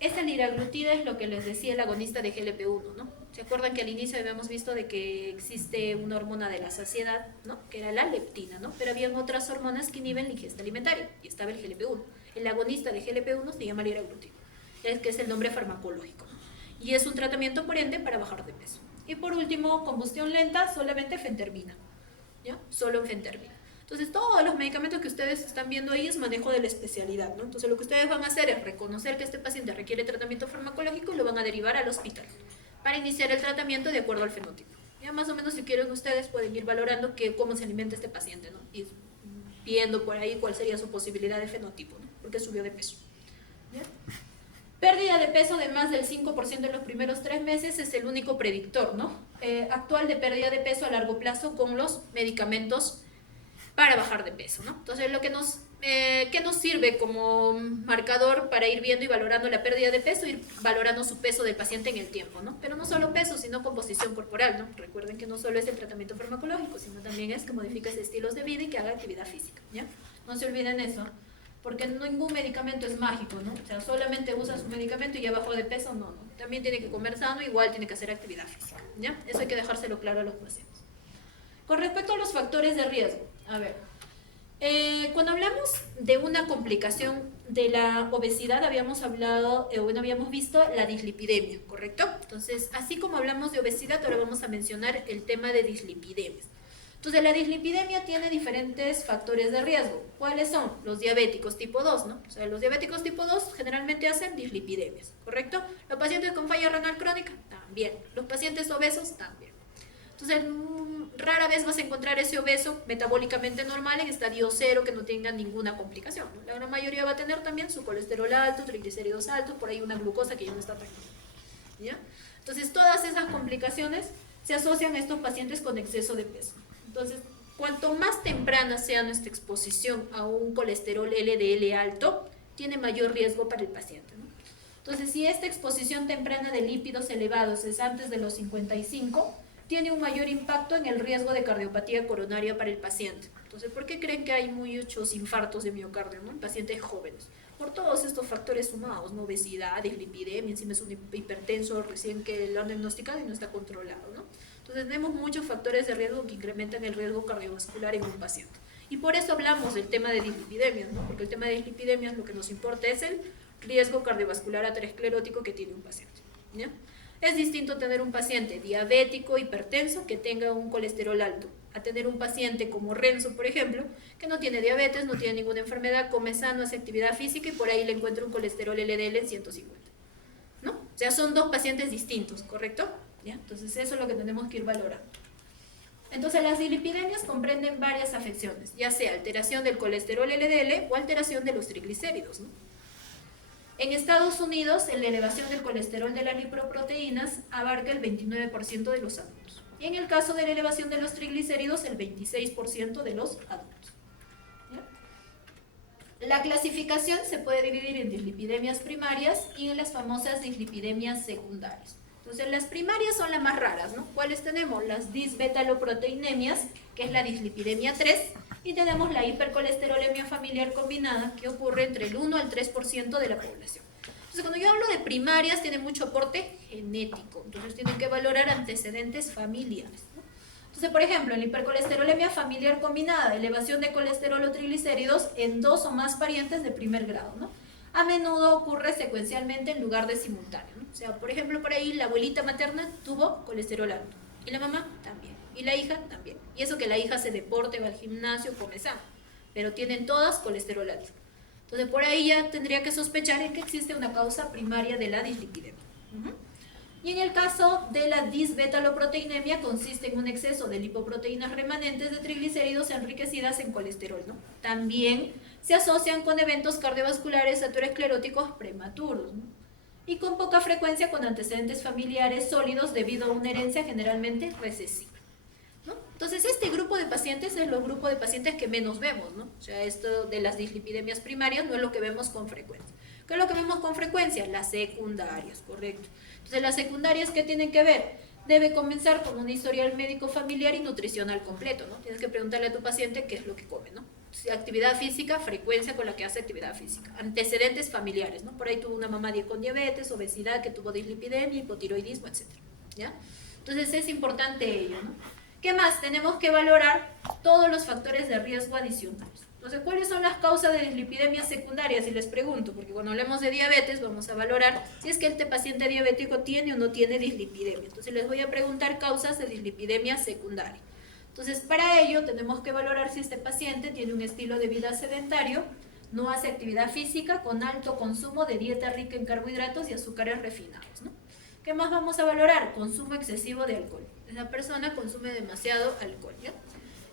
Esta liraglutida es lo que les decía el agonista de GLP-1, ¿no? ¿Se acuerdan que al inicio habíamos visto de que existe una hormona de la saciedad, ¿no? Que era la leptina, ¿no? Pero habían otras hormonas que inhiben la ingesta alimentaria, y estaba el GLP-1. El agonista de GLP-1 se llama liraglutida, que es el nombre farmacológico, ¿no? Y es un tratamiento, por ende, para bajar de peso. Y por último, combustión lenta, solamente fentermina, ¿ya? Solo en fentermina. Entonces, todos los medicamentos que ustedes están viendo ahí es manejo de la especialidad, ¿no? Entonces, lo que ustedes van a hacer es reconocer que este paciente requiere tratamiento farmacológico y lo van a derivar al hospital para iniciar el tratamiento de acuerdo al fenotipo. Ya más o menos, si quieren, ustedes pueden ir valorando cómo se alimenta este paciente, ¿no? Y viendo por ahí cuál sería su posibilidad de fenotipo, ¿no? Porque subió de peso, ¿ya? Pérdida de peso de más del 5% en los primeros 3 meses es el único predictor, ¿no? Actual de pérdida de peso a largo plazo con los medicamentos para bajar de peso, ¿no? Entonces, ¿qué nos sirve como marcador para ir viendo y valorando la pérdida de peso? Ir valorando su peso del paciente en el tiempo, ¿no? Pero no solo peso, sino composición corporal, ¿no? Recuerden que no solo es el tratamiento farmacológico, sino también es que modifiques estilos de vida y que haga actividad física, ¿ya? No se olviden eso, porque ningún medicamento es mágico, ¿no? O sea, solamente usa su medicamento y ya bajó de peso, no. También tiene que comer sano, igual tiene que hacer actividad física, ¿ya? Eso hay que dejárselo claro a los pacientes. Con respecto a los factores de riesgo, a ver, cuando hablamos de una complicación de la obesidad, habíamos visto la dislipidemia, ¿correcto? Entonces, así como hablamos de obesidad, ahora vamos a mencionar el tema de dislipidemias. Entonces, la dislipidemia tiene diferentes factores de riesgo. ¿Cuáles son? Los diabéticos tipo 2, ¿no? O sea, los diabéticos tipo 2 generalmente hacen dislipidemias, ¿correcto? Los pacientes con falla renal crónica, también. Los pacientes obesos, también. Entonces, rara vez vas a encontrar ese obeso metabólicamente normal en estadio 0 que no tenga ninguna complicación, ¿no? La gran mayoría va a tener también su colesterol alto, triglicéridos altos, por ahí una glucosa que ya no está tranquila, ¿ya? Entonces, todas esas complicaciones se asocian a estos pacientes con exceso de peso. Entonces, cuanto más temprana sea nuestra exposición a un colesterol LDL alto, tiene mayor riesgo para el paciente, ¿no? Entonces, si esta exposición temprana de lípidos elevados es antes de los 55, tiene un mayor impacto en el riesgo de cardiopatía coronaria para el paciente. Entonces, ¿por qué creen que hay muchos infartos de miocardio, ¿no?, en pacientes jóvenes? Por todos estos factores sumados, ¿no? Obesidad, dislipidemia, encima es un hipertenso recién que lo han diagnosticado y no está controlado, ¿no? Entonces, tenemos muchos factores de riesgo que incrementan el riesgo cardiovascular en un paciente. Y por eso hablamos del tema de dislipidemias, ¿no? Porque el tema de dislipidemias lo que nos importa es el riesgo cardiovascular aterosclerótico que tiene un paciente, ¿ya? Es distinto tener un paciente diabético, hipertenso, que tenga un colesterol alto, a tener un paciente como Renzo, por ejemplo, que no tiene diabetes, no tiene ninguna enfermedad, come sano, hace actividad física y por ahí le encuentra un colesterol LDL en 150, ¿no? O sea, son dos pacientes distintos, ¿correcto? ¿Ya? Entonces, eso es lo que tenemos que ir valorando. Entonces, las dislipidemias comprenden varias afecciones, ya sea alteración del colesterol LDL o alteración de los triglicéridos, ¿no? En Estados Unidos, la elevación del colesterol de las lipoproteínas abarca el 29% de los adultos. Y en el caso de la elevación de los triglicéridos, el 26% de los adultos. ¿Ya? La clasificación se puede dividir en dislipidemias primarias y en las famosas dislipidemias secundarias. Entonces, las primarias son las más raras, ¿no? ¿Cuáles tenemos? Las disbetaloproteinemias, que es la dislipidemia 3, y tenemos la hipercolesterolemia familiar combinada, que ocurre entre el 1 al 3% de la población. Entonces, cuando yo hablo de primarias, tiene mucho aporte genético. Entonces, tienen que valorar antecedentes familiares, ¿no? Entonces, por ejemplo, en la hipercolesterolemia familiar combinada, elevación de colesterol o triglicéridos en 2 o más parientes de primer grado, ¿no? A menudo ocurre secuencialmente en lugar de simultáneo, ¿no? O sea, por ejemplo, por ahí la abuelita materna tuvo colesterol alto y la mamá también, y la hija también. Y eso que la hija hace deporte, va al gimnasio, come sano, pero tienen todas colesterol alto. Entonces, por ahí ya tendría que sospechar en que existe una causa primaria de la dislipidemia. Y en el caso de la disbetaloproteinemia, consiste en un exceso de lipoproteínas remanentes de triglicéridos enriquecidas en colesterol, ¿no? También se asocian con eventos cardiovasculares ateroscleróticos prematuros, ¿no? Y con poca frecuencia con antecedentes familiares sólidos debido a una herencia generalmente recesiva, ¿no? Entonces, este grupo de pacientes es el grupo de pacientes que menos vemos, ¿no? O sea, esto de las dislipidemias primarias no es lo que vemos con frecuencia. ¿Qué es lo que vemos con frecuencia? Las secundarias, correcto. Entonces, las secundarias, ¿qué tienen que ver? Debe comenzar con un historial médico familiar y nutricional completo, ¿no? Tienes que preguntarle a tu paciente qué es lo que come, ¿no? Actividad física, frecuencia con la que hace actividad física. Antecedentes familiares, ¿no? Por ahí tuvo una mamá con diabetes, obesidad, que tuvo dislipidemia, hipotiroidismo, etc. ¿Ya? Entonces, es importante ello, ¿no? ¿Qué más? Tenemos que valorar todos los factores de riesgo adicionales. Entonces, ¿cuáles son las causas de dislipidemias secundarias? Y les pregunto, porque cuando hablemos de diabetes vamos a valorar si es que este paciente diabético tiene o no tiene dislipidemia. Entonces, les voy a preguntar causas de dislipidemia secundaria. Entonces, para ello tenemos que valorar si este paciente tiene un estilo de vida sedentario, no hace actividad física, con alto consumo de dieta rica en carbohidratos y azúcares refinados, ¿no? ¿Qué más vamos a valorar? Consumo excesivo de alcohol. La persona consume demasiado alcohol, ¿ya?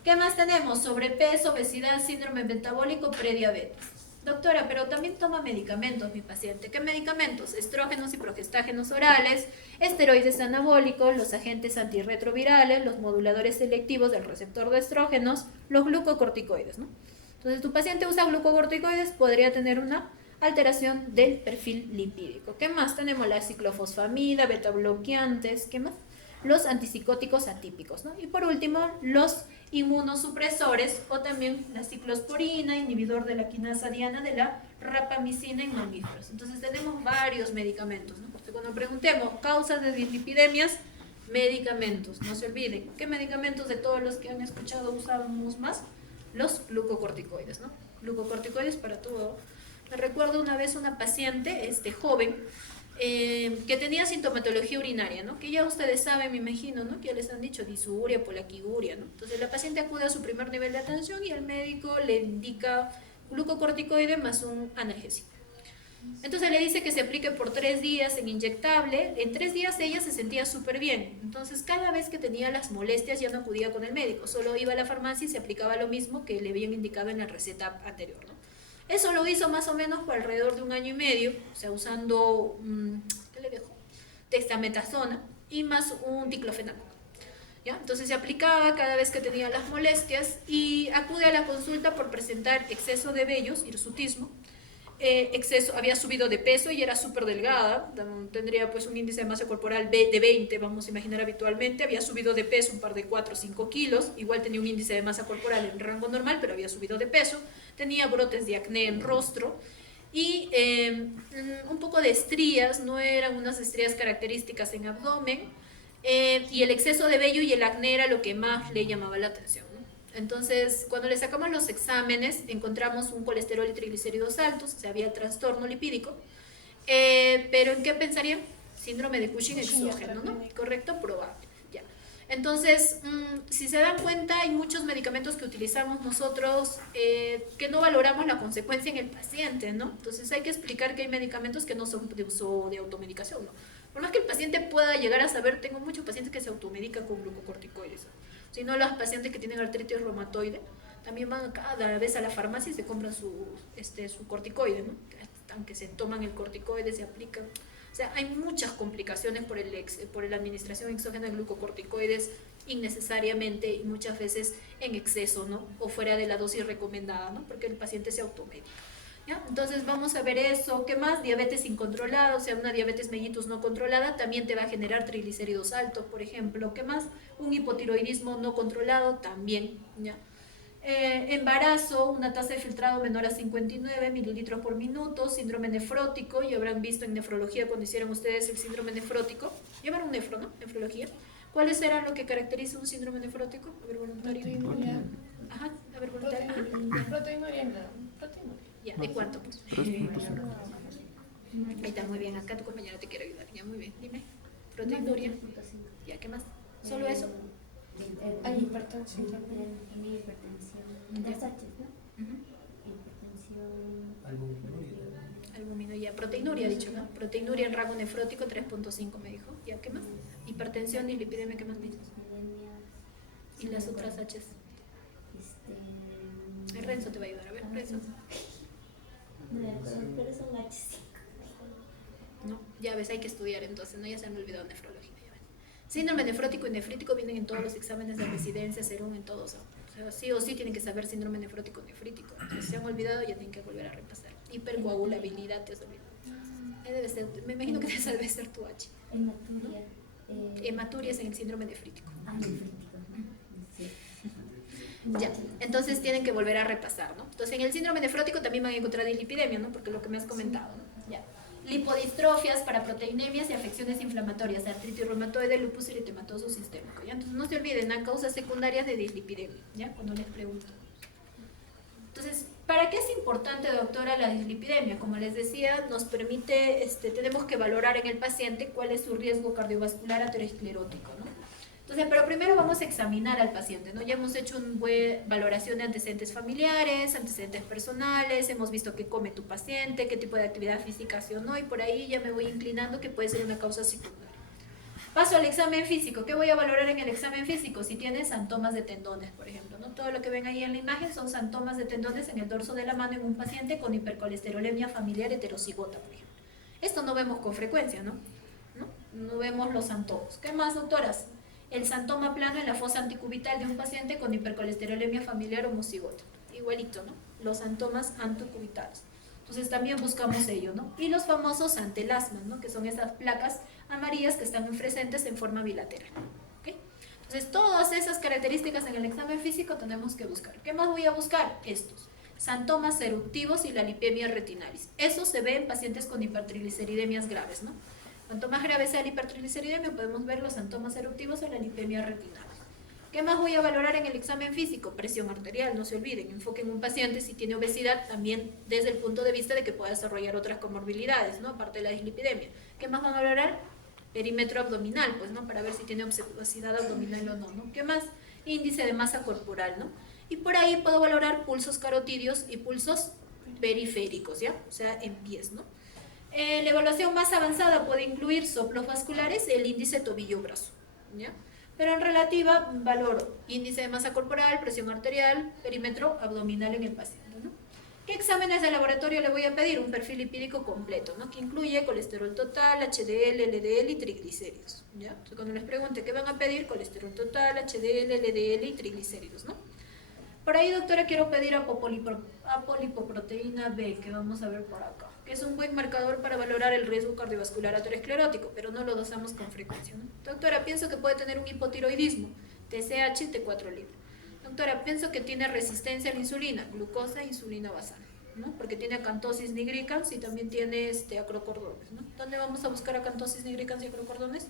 ¿Qué más tenemos? Sobrepeso, obesidad, síndrome metabólico, prediabetes. Doctora, pero también toma medicamentos mi paciente. ¿Qué medicamentos? Estrógenos y progestágenos orales, esteroides anabólicos, los agentes antirretrovirales, los moduladores selectivos del receptor de estrógenos, los glucocorticoides, ¿no? Entonces, tu paciente usa glucocorticoides, podría tener una alteración del perfil lipídico. ¿Qué más? Tenemos la ciclofosfamida, beta bloqueantes, ¿qué más? Los antipsicóticos atípicos, ¿no? Y por último, los inmunosupresores o también la ciclosporina, inhibidor de la quinasa diana de la rapamicina en mamíferos. Entonces tenemos varios medicamentos, ¿no? Entonces, cuando preguntemos causas de dislipidemias, medicamentos, no se olviden, ¿qué medicamentos de todos los que han escuchado usamos más? Los glucocorticoides, ¿no? Glucocorticoides para todo. Me recuerdo una vez una paciente, joven, que tenía sintomatología urinaria, ¿no? Que ya ustedes saben, me imagino, ¿no? Que ya les han dicho disuria, polaquiguria, ¿no? Entonces la paciente acude a su primer nivel de atención y el médico le indica glucocorticoide más un analgésico. Entonces le dice que se aplique por 3 días en inyectable. En 3 días ella se sentía súper bien. Entonces cada vez que tenía las molestias ya no acudía con el médico, solo iba a la farmacia y se aplicaba lo mismo que le habían indicado en la receta anterior, ¿no? Eso lo hizo más o menos por alrededor de 1 año y medio, o sea, usando, ¿qué le dejó? Dexametasona y más un diclofenaco. ¿Ya? Entonces se aplicaba cada vez que tenía las molestias y acude a la consulta por presentar exceso de vellos, hirsutismo, había subido de peso y era súper delgada, tendría pues un índice de masa corporal de 20, vamos a imaginar habitualmente, había subido de peso un par de 4 o 5 kilos, igual tenía un índice de masa corporal en rango normal, pero había subido de peso, tenía brotes de acné en rostro y un poco de estrías, no eran unas estrías características en abdomen, y el exceso de vello y el acné era lo que más le llamaba la atención. Entonces, cuando le sacamos los exámenes, encontramos un colesterol y triglicéridos altos, o sea, había trastorno lipídico, pero ¿en qué pensarían? Síndrome de Cushing exógeno, ¿no? ¿Correcto? Probable. Ya. Entonces, si se dan cuenta, hay muchos medicamentos que utilizamos nosotros que no valoramos la consecuencia en el paciente, ¿no? Entonces, hay que explicar que hay medicamentos que no son de uso de automedicación, ¿no? Por más que el paciente pueda llegar a saber, tengo muchos pacientes que se automedican con glucocorticoides, si no, los pacientes que tienen artritis reumatoide también van cada vez a la farmacia y se compran su corticoide, ¿no? Aunque se toman el corticoide, se aplican. O sea, hay muchas complicaciones por la administración exógena de glucocorticoides innecesariamente y muchas veces en exceso, ¿no? O fuera de la dosis recomendada, ¿no? Porque el paciente se automedica. ¿Ya? Entonces vamos a ver eso. ¿Qué más? Diabetes incontrolada, o sea, una diabetes mellitus no controlada también te va a generar triglicéridos altos, por ejemplo. ¿Qué más? Un hipotiroidismo no controlado también, ¿ya? Embarazo, una tasa de filtrado menor a 59 mililitros por minuto, síndrome nefrótico, y habrán visto en nefrología cuando hicieron ustedes el síndrome nefrótico, llevaron nefro, ¿no? Nefrología. ¿Cuáles eran lo que caracteriza un síndrome nefrótico? A ver, voluntario. Proteinuria. Ajá, a ver, voluntario. Ajá. Proteinuria en la proteinuria. Ya, ¿de cuánto? Pues? 3.5. Ahí está, muy bien. Acá tu compañera te quiere ayudar. Ya, muy bien. Dime. Proteinuria. Ya, ¿qué más? ¿Solo eso? Hay hipertensión también. Hipertensión. Las H, ¿no? Ujú. Hipertensión. Albumina, ya. Proteinuria, dicho, ¿no? Proteinuria en rango nefrótico 3.5 me dijo. Ya, ¿qué más? Hipertensión, dislipidemia, ¿qué más me dices? Y las otras H's. Renzo te va a ayudar. A ver, Renzo. No me acuerdo, pero son H. No, ya ves, hay que estudiar entonces, ¿no? Ya se han olvidado nefrología. Ya ven. Síndrome nefrótico y nefrítico vienen en todos los exámenes de residencia, serum, en todos. O sea, sí o sí tienen que saber síndrome nefrótico y nefrítico. Entonces, si se han olvidado, ya tienen que volver a repasar. Hipercoagulabilidad, te has olvidado. Debe ser, me imagino que esa debe ser tu H. Hematuria. Hematuria es en el síndrome nefrítico. Nefrítico. Sí. Ya, entonces tienen que volver a repasar, ¿no? Entonces en el síndrome nefrótico también van a encontrar dislipidemia, ¿no? Porque lo que me has comentado, ¿no? Ya. Lipodistrofias, paraproteinemias y afecciones inflamatorias, artritis reumatoide, lupus eritematoso sistémico, ¿ya? Entonces no se olviden, hay causas secundarias de dislipidemia, ¿ya? Cuando les pregunto. Entonces, ¿para qué es importante, doctora, la dislipidemia? Como les decía, nos permite, tenemos que valorar en el paciente cuál es su riesgo cardiovascular aterosclerótico, ¿no? Entonces, pero primero vamos a examinar al paciente, ¿no? Ya hemos hecho una buena valoración de antecedentes familiares, antecedentes personales, hemos visto qué come tu paciente, qué tipo de actividad física hace o no, y por ahí ya me voy inclinando que puede ser una causa secundaria. Paso al examen físico. ¿Qué voy a valorar en el examen físico? Si tiene santomas de tendones, por ejemplo, ¿no? Todo lo que ven ahí en la imagen son santomas de tendones en el dorso de la mano en un paciente con hipercolesterolemia familiar heterocigota, por ejemplo. Esto no vemos con frecuencia, ¿no? No vemos los santomos. ¿Qué más, doctoras? El santoma plano en la fosa anticubital de un paciente con hipercolesterolemia familiar homocigota. Igualito, ¿no? Los santomas anticubitales. Entonces también buscamos ello, ¿no? Y los famosos antelasmas, ¿no? Que son esas placas amarillas que están presentes en forma bilateral. ¿Ok? Entonces todas esas características en el examen físico tenemos que buscar. ¿Qué más voy a buscar? Estos. Santomas eruptivos y la lipemia retinalis. Eso se ve en pacientes con hipertrigliceridemias graves, ¿no? Cuanto más grave sea la hipertrigliceridemia, podemos ver los santomas eruptivos o la lipemia retinalis. ¿Qué más voy a valorar en el examen físico? Presión arterial, no se olviden. Enfoquen un paciente si tiene obesidad también desde el punto de vista de que pueda desarrollar otras comorbilidades, ¿no? Aparte de la dislipidemia. ¿Qué más van a valorar? Perímetro abdominal, pues, ¿no? Para ver si tiene obesidad abdominal o no, ¿no? ¿Qué más? Índice de masa corporal, ¿no? Y por ahí puedo valorar pulsos carotidios y pulsos periféricos, ¿ya? O sea, en pies, ¿no? La evaluación más avanzada puede incluir soplos vasculares y el índice tobillo-brazo, ¿ya? Pero en relativa valoro índice de masa corporal, presión arterial, perímetro abdominal en el paciente, ¿no? ¿Qué exámenes de laboratorio le voy a pedir? Un perfil lipídico completo, ¿no? Que incluye colesterol total, HDL, LDL y triglicéridos, ¿ya? Entonces, cuando les pregunte qué van a pedir, colesterol total, HDL, LDL y triglicéridos, ¿no? Por ahí, doctora, quiero pedir apolipoproteína B, que vamos a ver por acá, que es un buen marcador para valorar el riesgo cardiovascular aterosclerótico, pero no lo dosamos con frecuencia, ¿no? Doctora, pienso que puede tener un hipotiroidismo, TSH y T4 libre. Doctora, pienso que tiene resistencia a la insulina, glucosa e insulina basal, ¿no? Porque tiene acantosis nigricans y también tiene acrocordones, ¿no? ¿Dónde vamos a buscar acantosis nigricans y acrocordones?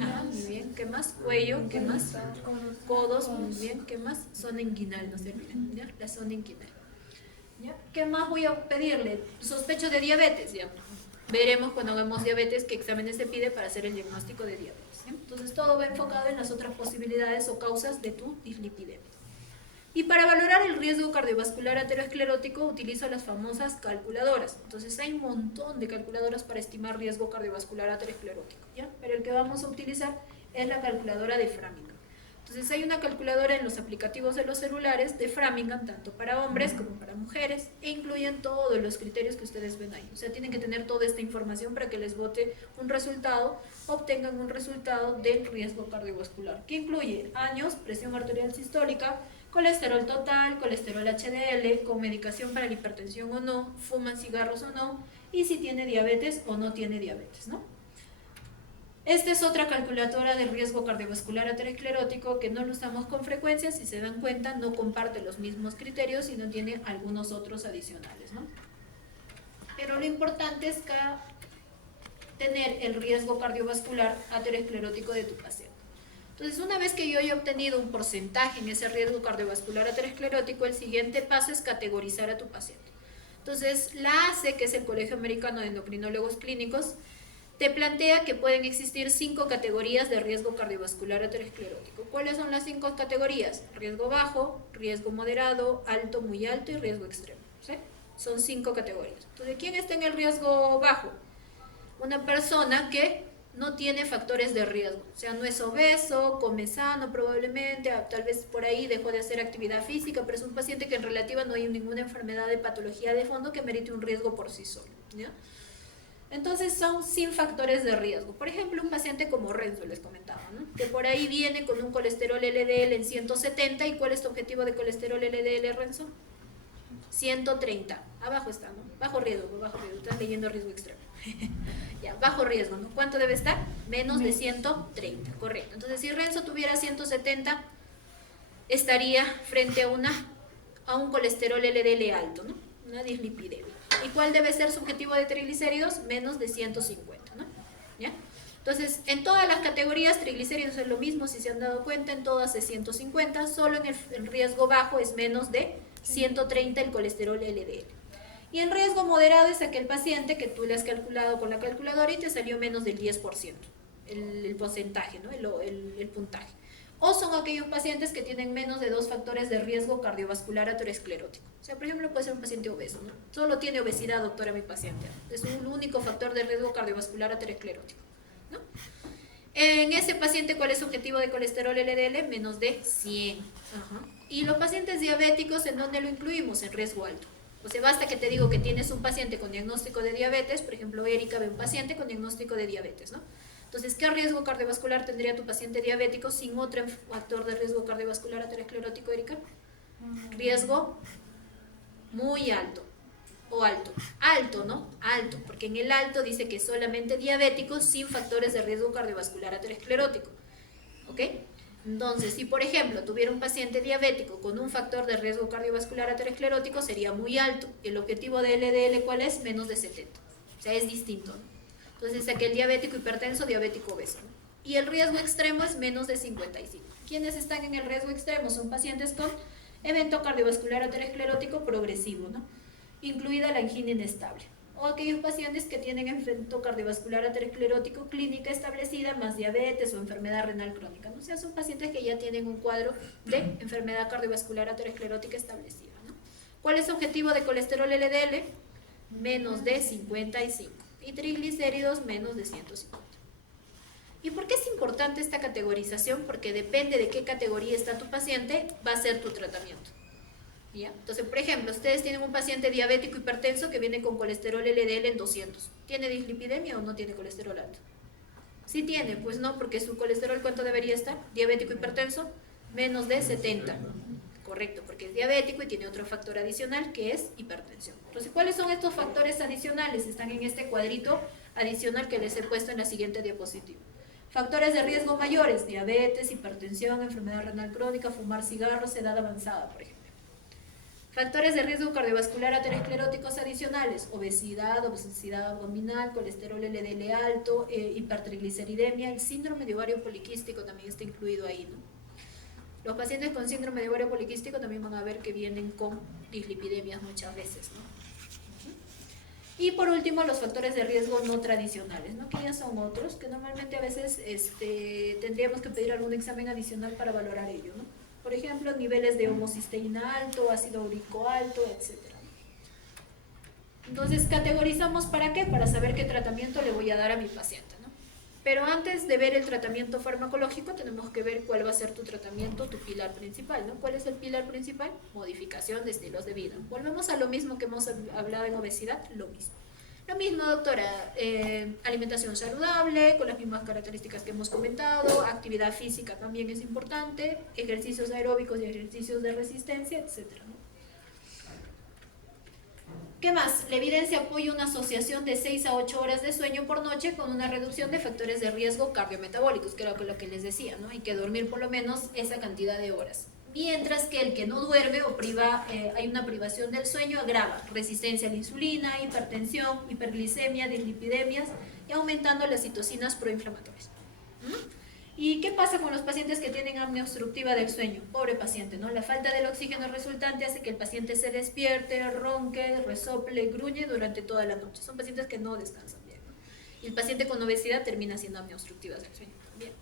Ah, muy bien. ¿Qué más? Cuello, ¿qué más? Codos, muy bien. ¿Qué más? Zona inguinal, no se olviden, ¿ya? La zona inguinal. ¿Ya? ¿Qué más voy a pedirle? Sospecho de diabetes, ya. Veremos cuando hagamos diabetes qué exámenes se pide para hacer el diagnóstico de diabetes, ¿ya? Entonces todo va enfocado en las otras posibilidades o causas de tu dislipidemia. Y para valorar el riesgo cardiovascular aterosclerótico utilizo las famosas calculadoras. Entonces hay un montón de calculadoras para estimar riesgo cardiovascular aterosclerótico, ¿ya? Pero el que vamos a utilizar es la calculadora de Framingham. Entonces hay una calculadora en los aplicativos de los celulares de Framingham, tanto para hombres como para mujeres, e incluyen todos los criterios que ustedes ven ahí. O sea, tienen que tener toda esta información para que les bote un resultado, obtengan un resultado del riesgo cardiovascular, que incluye años, presión arterial sistólica, colesterol total, colesterol HDL, con medicación para la hipertensión o no, fuman cigarros o no, y si tiene diabetes o no tiene diabetes, ¿no? Esta es otra calculadora de riesgo cardiovascular aterosclerótico que no lo usamos con frecuencia. Si se dan cuenta, no comparte los mismos criterios, sino tiene algunos otros adicionales, ¿no? Pero lo importante es tener el riesgo cardiovascular aterosclerótico de tu paciente. Entonces, una vez que yo haya obtenido un porcentaje en ese riesgo cardiovascular aterosclerótico, el siguiente paso es categorizar a tu paciente. Entonces, la ACE, que es el Colegio Americano de Endocrinólogos Clínicos, te plantea que pueden existir 5 categorías de riesgo cardiovascular aterosclerótico. ¿Cuáles son las 5 categorías? Riesgo bajo, riesgo moderado, alto, muy alto y riesgo extremo, ¿sí? Son 5 categorías. Entonces, ¿quién está en el riesgo bajo? Una persona que no tiene factores de riesgo, o sea, no es obeso, come sano probablemente, tal vez por ahí dejó de hacer actividad física, pero es un paciente que en relativa no hay ninguna enfermedad de patología de fondo que merite un riesgo por sí solo, ¿ya? Entonces son sin factores de riesgo. Por ejemplo, un paciente como Renzo, les comentaba, ¿no? Que por ahí viene con un colesterol LDL en 170, ¿y cuál es tu objetivo de colesterol LDL, Renzo? 130, abajo está, ¿no? Bajo riesgo, estás leyendo riesgo extremo. Ya, bajo riesgo, ¿no? ¿Cuánto debe estar? Menos de 130, correcto. Entonces, si Renzo tuviera 170, estaría frente a un colesterol LDL alto, ¿no? Una dislipidemia. ¿Y cuál debe ser su objetivo de triglicéridos? Menos de 150, ¿no? ¿Ya? Entonces, en todas las categorías, triglicéridos es lo mismo, si se han dado cuenta, en todas es 150, solo en el riesgo bajo es menos de 130 el colesterol LDL. Y en riesgo moderado es aquel paciente que tú le has calculado con la calculadora y te salió menos del 10%, el porcentaje, ¿no? el puntaje. O son aquellos pacientes que tienen menos de 2 factores de riesgo cardiovascular aterosclerótico. O sea, por ejemplo, puede ser un paciente obeso, ¿no? Solo tiene obesidad, doctora, mi paciente. Es un único factor de riesgo cardiovascular aterosclerótico, ¿no? En ese paciente, ¿cuál es su objetivo de colesterol LDL? Menos de 100. Ajá. Y los pacientes diabéticos, ¿en dónde lo incluimos? En riesgo alto. O sea, basta que te digo que tienes un paciente con diagnóstico de diabetes, por ejemplo, Erika ve un paciente con diagnóstico de diabetes, ¿no? Entonces, ¿qué riesgo cardiovascular tendría tu paciente diabético sin otro factor de riesgo cardiovascular aterosclerótico, Erika? Riesgo muy alto. O alto. Alto, ¿no? Alto, porque en el alto dice que solamente diabéticos sin factores de riesgo cardiovascular aterosclerótico. ¿Ok? Entonces, si por ejemplo tuviera un paciente diabético con un factor de riesgo cardiovascular aterosclerótico, sería muy alto. El objetivo de LDL, ¿cuál es? Menos de 70. O sea, es distinto, ¿no? Entonces, aquel diabético hipertenso, diabético obeso, ¿no? Y el riesgo extremo es menos de 55. ¿Quiénes están en el riesgo extremo? Son pacientes con evento cardiovascular aterosclerótico progresivo, ¿no? Incluida la angina inestable. O aquellos pacientes que tienen evento cardiovascular aterosclerótico clínica establecida más diabetes o enfermedad renal crónica, ¿no? O sea, son pacientes que ya tienen un cuadro de enfermedad cardiovascular aterosclerótica establecida, ¿no? ¿Cuál es el objetivo de colesterol LDL? Menos de 55. Y triglicéridos menos de 150. ¿Y por qué es importante esta categorización? Porque depende de qué categoría está tu paciente, va a ser tu tratamiento. ¿Ya? Entonces, por ejemplo, ustedes tienen un paciente diabético hipertenso que viene con colesterol LDL en 200. ¿Tiene dislipidemia o no tiene colesterol alto? Sí tiene, pues no, porque su colesterol, ¿cuánto debería estar? Diabético hipertenso, menos de 70. Correcto, porque es diabético y tiene otro factor adicional que es hipertensión. Entonces, ¿cuáles son estos factores adicionales? Están en este cuadrito adicional que les he puesto en la siguiente diapositiva. Factores de riesgo mayores: diabetes, hipertensión, enfermedad renal crónica, fumar cigarros, edad avanzada, por ejemplo. Factores de riesgo cardiovascular ateroscleróticos adicionales: obesidad, obesidad abdominal, colesterol LDL alto, hipertrigliceridemia, el síndrome de ovario poliquístico también está incluido ahí, ¿no? Los pacientes con síndrome de ovario poliquístico también van a ver que vienen con dislipidemias muchas veces, ¿no? Y por último, los factores de riesgo no tradicionales, ¿no? Que ya son otros, que normalmente a veces tendríamos que pedir algún examen adicional para valorar ello, ¿no? Por ejemplo, niveles de homocisteína alto, ácido úrico alto, etc. Entonces, categorizamos ¿para qué? Para saber qué tratamiento le voy a dar a mi paciente, ¿no? Pero antes de ver el tratamiento farmacológico, tenemos que ver cuál va a ser tu tratamiento, tu pilar principal, ¿no? ¿Cuál es el pilar principal? Modificación de estilos de vida. Volvemos a lo mismo que hemos hablado en obesidad, lo mismo. Lo mismo, doctora, alimentación saludable, con las mismas características que hemos comentado, actividad física también es importante, ejercicios aeróbicos y ejercicios de resistencia, etc., ¿no? ¿Qué más? La evidencia apoya una asociación de 6 a 8 horas de sueño por noche con una reducción de factores de riesgo cardiometabólicos, que era lo que les decía, ¿no? Hay que dormir por lo menos esa cantidad de horas. Mientras que el que no duerme o hay una privación del sueño, agrava resistencia a la insulina, hipertensión, hiperglicemia, dislipidemias y aumentando las citocinas proinflamatorias. ¿Y qué pasa con los pacientes que tienen apnea obstructiva del sueño? Pobre paciente, ¿no? La falta del oxígeno resultante hace que el paciente se despierte, ronque, resople, gruñe durante toda la noche. Son pacientes que no descansan bien, ¿no? Y el paciente con obesidad termina siendo apnea obstructiva del sueño también.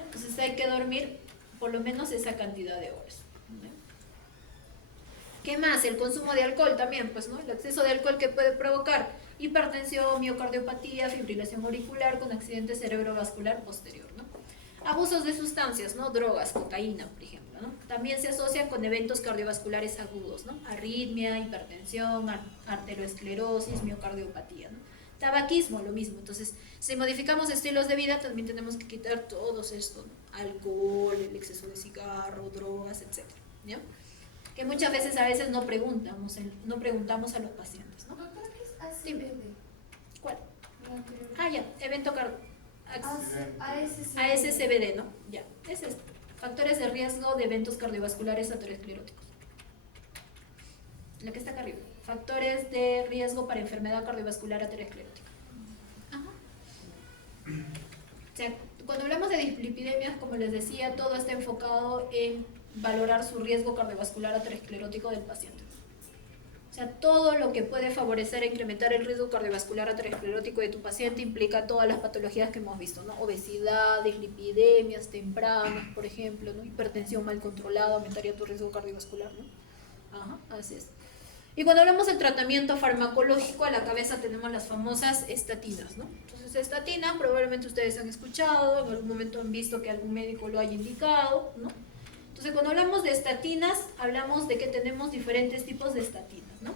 Entonces hay que dormir por lo menos esa cantidad de horas. ¿Qué más? El consumo de alcohol también, pues, ¿no? El exceso de alcohol que puede provocar hipertensión, miocardiopatía, fibrilación auricular con accidente cerebrovascular posterior, ¿no? Abusos de sustancias, ¿no? Drogas, cocaína, por ejemplo, ¿no? También se asocian con eventos cardiovasculares agudos, ¿no? Arritmia, hipertensión, arteriosclerosis, miocardiopatía, ¿no? Tabaquismo, lo mismo. Entonces, si modificamos estilos de vida, también tenemos que quitar todos estos, ¿no? Alcohol, el exceso de cigarro, drogas, etc., ¿ya? Que muchas veces no preguntamos a los pacientes, ¿no? Doctora, ¿qué es ACVD? Dime. ¿Cuál? El anterior. Ah, ya, evento ASCVD. ASCVD, ¿no? Ya, es esto. Factores de riesgo de eventos cardiovasculares ateroscleróticos. La que está acá arriba. Factores de riesgo para enfermedad cardiovascular aterosclerótica. Ajá. O sea, cuando hablamos de dislipidemias, como les decía, todo está enfocado en valorar su riesgo cardiovascular aterosclerótico del paciente. O sea, todo lo que puede favorecer e incrementar el riesgo cardiovascular aterosclerótico de tu paciente implica todas las patologías que hemos visto, ¿no? Obesidad, dislipidemias tempranas, por ejemplo, ¿no? Hipertensión mal controlada aumentaría tu riesgo cardiovascular, ¿no? Ajá, así es. Y cuando hablamos del tratamiento farmacológico, a la cabeza tenemos las famosas estatinas, ¿no? Entonces, estatinas probablemente ustedes han escuchado, en algún momento han visto que algún médico lo haya indicado, ¿no? Entonces, cuando hablamos de estatinas, hablamos de que tenemos diferentes tipos de estatinas, ¿no?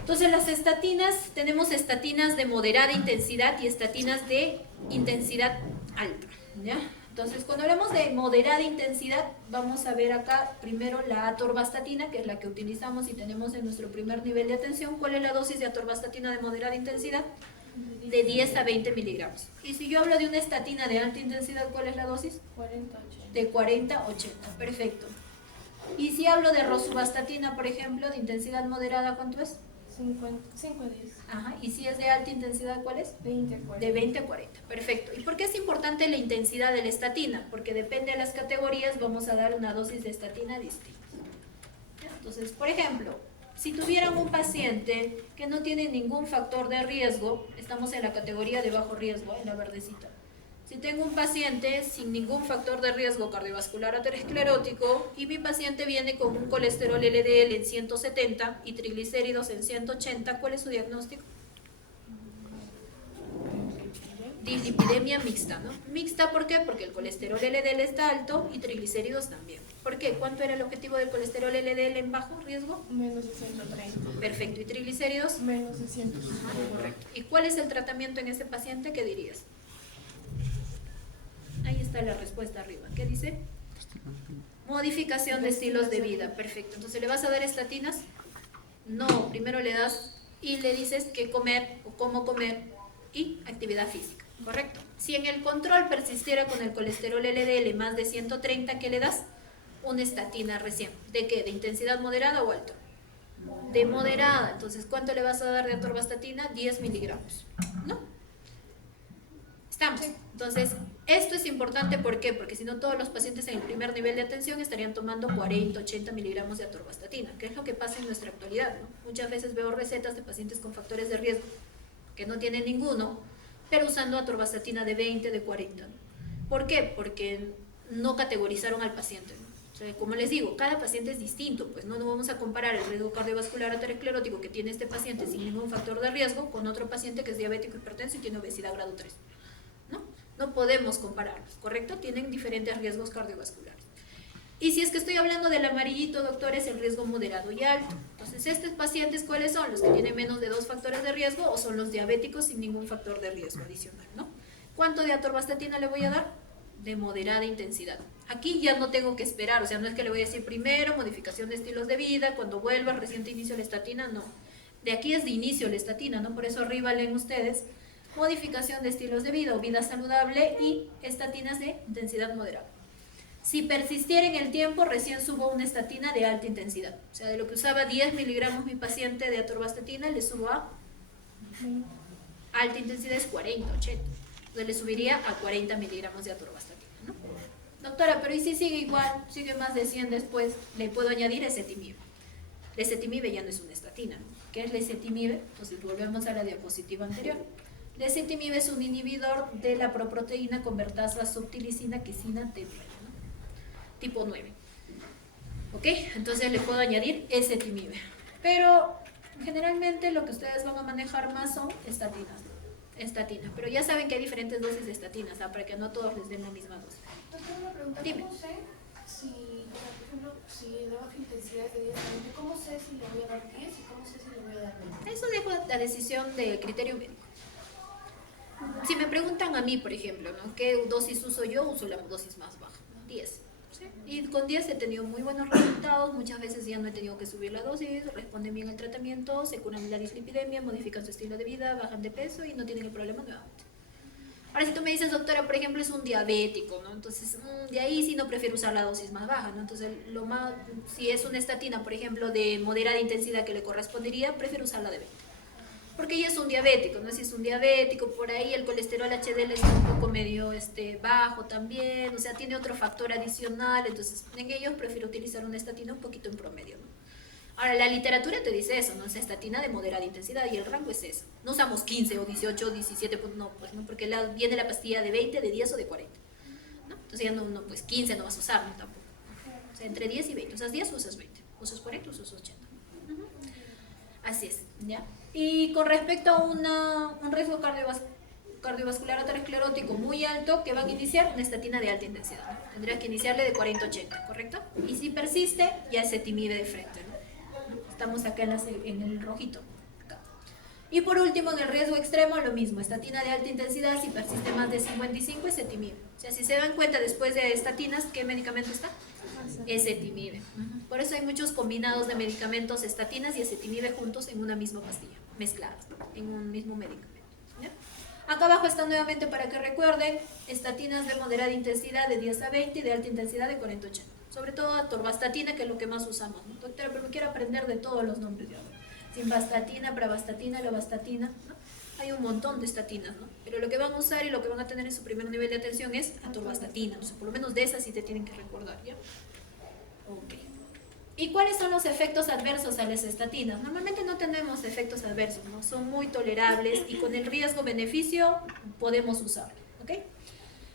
Entonces, las estatinas, tenemos estatinas de moderada intensidad y estatinas de intensidad alta, ¿ya? Entonces, cuando hablamos de moderada intensidad, vamos a ver acá primero la atorvastatina, que es la que utilizamos y tenemos en nuestro primer nivel de atención. ¿Cuál es la dosis de atorvastatina de moderada intensidad? De 10 a 20 miligramos. Y si yo hablo de una estatina de alta intensidad, ¿cuál es la dosis? 40, 80. De 40 a 80, perfecto. Y si hablo de rosuvastatina, por ejemplo, de intensidad moderada, ¿cuánto es? 5 a 10. Ajá. Y si es de alta intensidad, ¿cuál es? 20 a 40. De 20 a 40, perfecto. ¿Y por qué es importante la intensidad de la estatina? Porque depende de las categorías, vamos a dar una dosis de estatina distinta. Entonces, por ejemplo, si tuvieran un paciente que no tiene ningún factor de riesgo, estamos en la categoría de bajo riesgo, en la verdecita. Si tengo un paciente sin ningún factor de riesgo cardiovascular aterosclerótico y mi paciente viene con un colesterol LDL en 170 y triglicéridos en 180, ¿cuál es su diagnóstico? Dislipidemia mixta, ¿no? Mixta, ¿por qué? Porque el colesterol LDL está alto y triglicéridos también. ¿Por qué? ¿Cuánto era el objetivo del colesterol LDL en bajo riesgo? Menos de 130. Perfecto. ¿Y triglicéridos? Menos de 100. Correcto. ¿Y cuál es el tratamiento en ese paciente? ¿Qué dirías? Ahí está la respuesta arriba. ¿Qué dice? Modificación de estilos de vida. Perfecto. Entonces, ¿le vas a dar estatinas? No. Primero le das y le dices qué comer o cómo comer y actividad física. ¿Correcto? Si en el control persistiera con el colesterol LDL más de 130, ¿qué le das? Una estatina recién. ¿De qué? ¿De intensidad moderada o alta? De moderada. Entonces, ¿cuánto le vas a dar de atorvastatina? 10 miligramos. ¿No? ¿Estamos? Entonces, esto es importante, ¿por qué? Porque si no, todos los pacientes en el primer nivel de atención estarían tomando 40, 80 miligramos de atorvastatina, que es lo que pasa en nuestra actualidad, ¿no? Muchas veces veo recetas de pacientes con factores de riesgo que no tienen ninguno, pero usando atorvastatina de 20, de 40, ¿no? ¿Por qué? Porque no categorizaron al paciente, ¿no? O sea, como les digo, cada paciente es distinto, pues no vamos a comparar el riesgo cardiovascular aterosclerótico que tiene este paciente sin ningún factor de riesgo con otro paciente que es diabético, hipertenso y tiene obesidad grado 3. No podemos compararlos, ¿correcto? Tienen diferentes riesgos cardiovasculares. Y si es que estoy hablando del amarillito, doctor, es el riesgo moderado y alto. Entonces, ¿estos pacientes cuáles son? ¿Los que tienen menos de 2 factores de riesgo o son los diabéticos sin ningún factor de riesgo adicional, ¿no? ¿Cuánto de atorvastatina le voy a dar? De moderada intensidad. Aquí ya no tengo que esperar, o sea, no es que le voy a decir primero modificación de estilos de vida, cuando vuelva reciente inicio la estatina, no. De aquí es de inicio la estatina, ¿no? Por eso arriba leen ustedes modificación de estilos de vida o vida saludable y estatinas de intensidad moderada. Si persistiera en el tiempo, recién subo una estatina de alta intensidad. O sea, de lo que usaba 10 miligramos mi paciente de atorvastatina, le subo a alta intensidad es 40, 80. Entonces le subiría a 40 miligramos de atorvastatina, ¿no? Doctora, pero ¿y si sigue igual, sigue más de 100 después? Le puedo añadir ezetimibe. La ezetimibe ya no es una estatina, ¿no? ¿Qué es la ezetimibe? Entonces volvemos a la diapositiva anterior. La ezetimibe es un inhibidor de la proproteína convertasa subtilicina quisina T9, ¿no? Tipo 9. ¿Ok? Entonces le puedo añadir ezetimibe. Pero generalmente lo que ustedes van a manejar más son estatinas, ¿no? Estatinas. Pero ya saben que hay diferentes dosis de estatinas, ¿no? Para que no todos les den la misma dosis. Doctora, una pregunta. Dime. ¿Cómo sé si, por ejemplo, si de baja intensidad es de 10 a 20, cómo sé si le voy a dar 10 y cómo sé si le voy a dar 20? Eso dejo la decisión del criterio médico. Si me preguntan a mí, por ejemplo, ¿no? ¿Qué dosis uso yo? Uso la dosis más baja, ¿no? 10. ¿Sí? Y con 10 he tenido muy buenos resultados, muchas veces ya no he tenido que subir la dosis, responden bien al tratamiento, se curan la dislipidemia, modifican su estilo de vida, bajan de peso y no tienen el problema nuevamente. Ahora, si tú me dices, doctora, por ejemplo, es un diabético, ¿no? Entonces, de ahí sí no prefiero usar la dosis más baja, ¿no? Entonces, si es una estatina, por ejemplo, de moderada intensidad que le correspondería, prefiero usarla de 20. Porque ya es un diabético, ¿no? Si es un diabético, por ahí el colesterol HDL está un poco medio bajo también, o sea, tiene otro factor adicional, entonces en ellos prefiero utilizar una estatina un poquito en promedio, ¿no? Ahora, la literatura te dice eso, ¿no? Es estatina de moderada intensidad y el rango es eso. No usamos 15 o 18 o 17, no, pues no, porque viene la pastilla de 20, de 10 o de 40, ¿no? Entonces ya no, pues 15 no vas a usar, ¿no? Tampoco. O sea, entre 10 y 20, usas 10 o usas 20, usas 40 o usas 80. Así es, ¿ya? Y con respecto a un riesgo cardiovascular aterosclerótico muy alto, que van a iniciar una estatina de alta intensidad, ¿no? Tendrías que iniciarle de 40-80, ¿correcto? Y si persiste, ya se timide de frente, ¿no? Estamos acá en el rojito. Acá. Y por último, en el riesgo extremo, lo mismo, estatina de alta intensidad, si persiste más de 55, es etimib. O sea, si se dan cuenta después de estatinas, ¿qué medicamento está? Ezetimibe. Por eso hay muchos combinados de medicamentos, estatinas y ezetimibe juntos en una misma pastilla, mezcladas, ¿no? En un mismo medicamento. ¿Ya? Acá abajo está nuevamente para que recuerden, estatinas de moderada intensidad de 10 a 20 y de alta intensidad de 40 a 80. Sobre todo atorvastatina, que es lo que más usamos, ¿no? Doctora, pero me quiero aprender de todos los nombres de ahora. Simvastatina, pravastatina, lovastatina, ¿no? Hay un montón de estatinas, ¿no? Pero lo que van a usar y lo que van a tener en su primer nivel de atención es atorvastatina. Entonces, por lo menos de esas sí te tienen que recordar, ¿ya? Ok. ¿Y cuáles son los efectos adversos a las estatinas? Normalmente no tenemos efectos adversos, ¿no? Son muy tolerables y con el riesgo-beneficio podemos usarlo, ¿ok?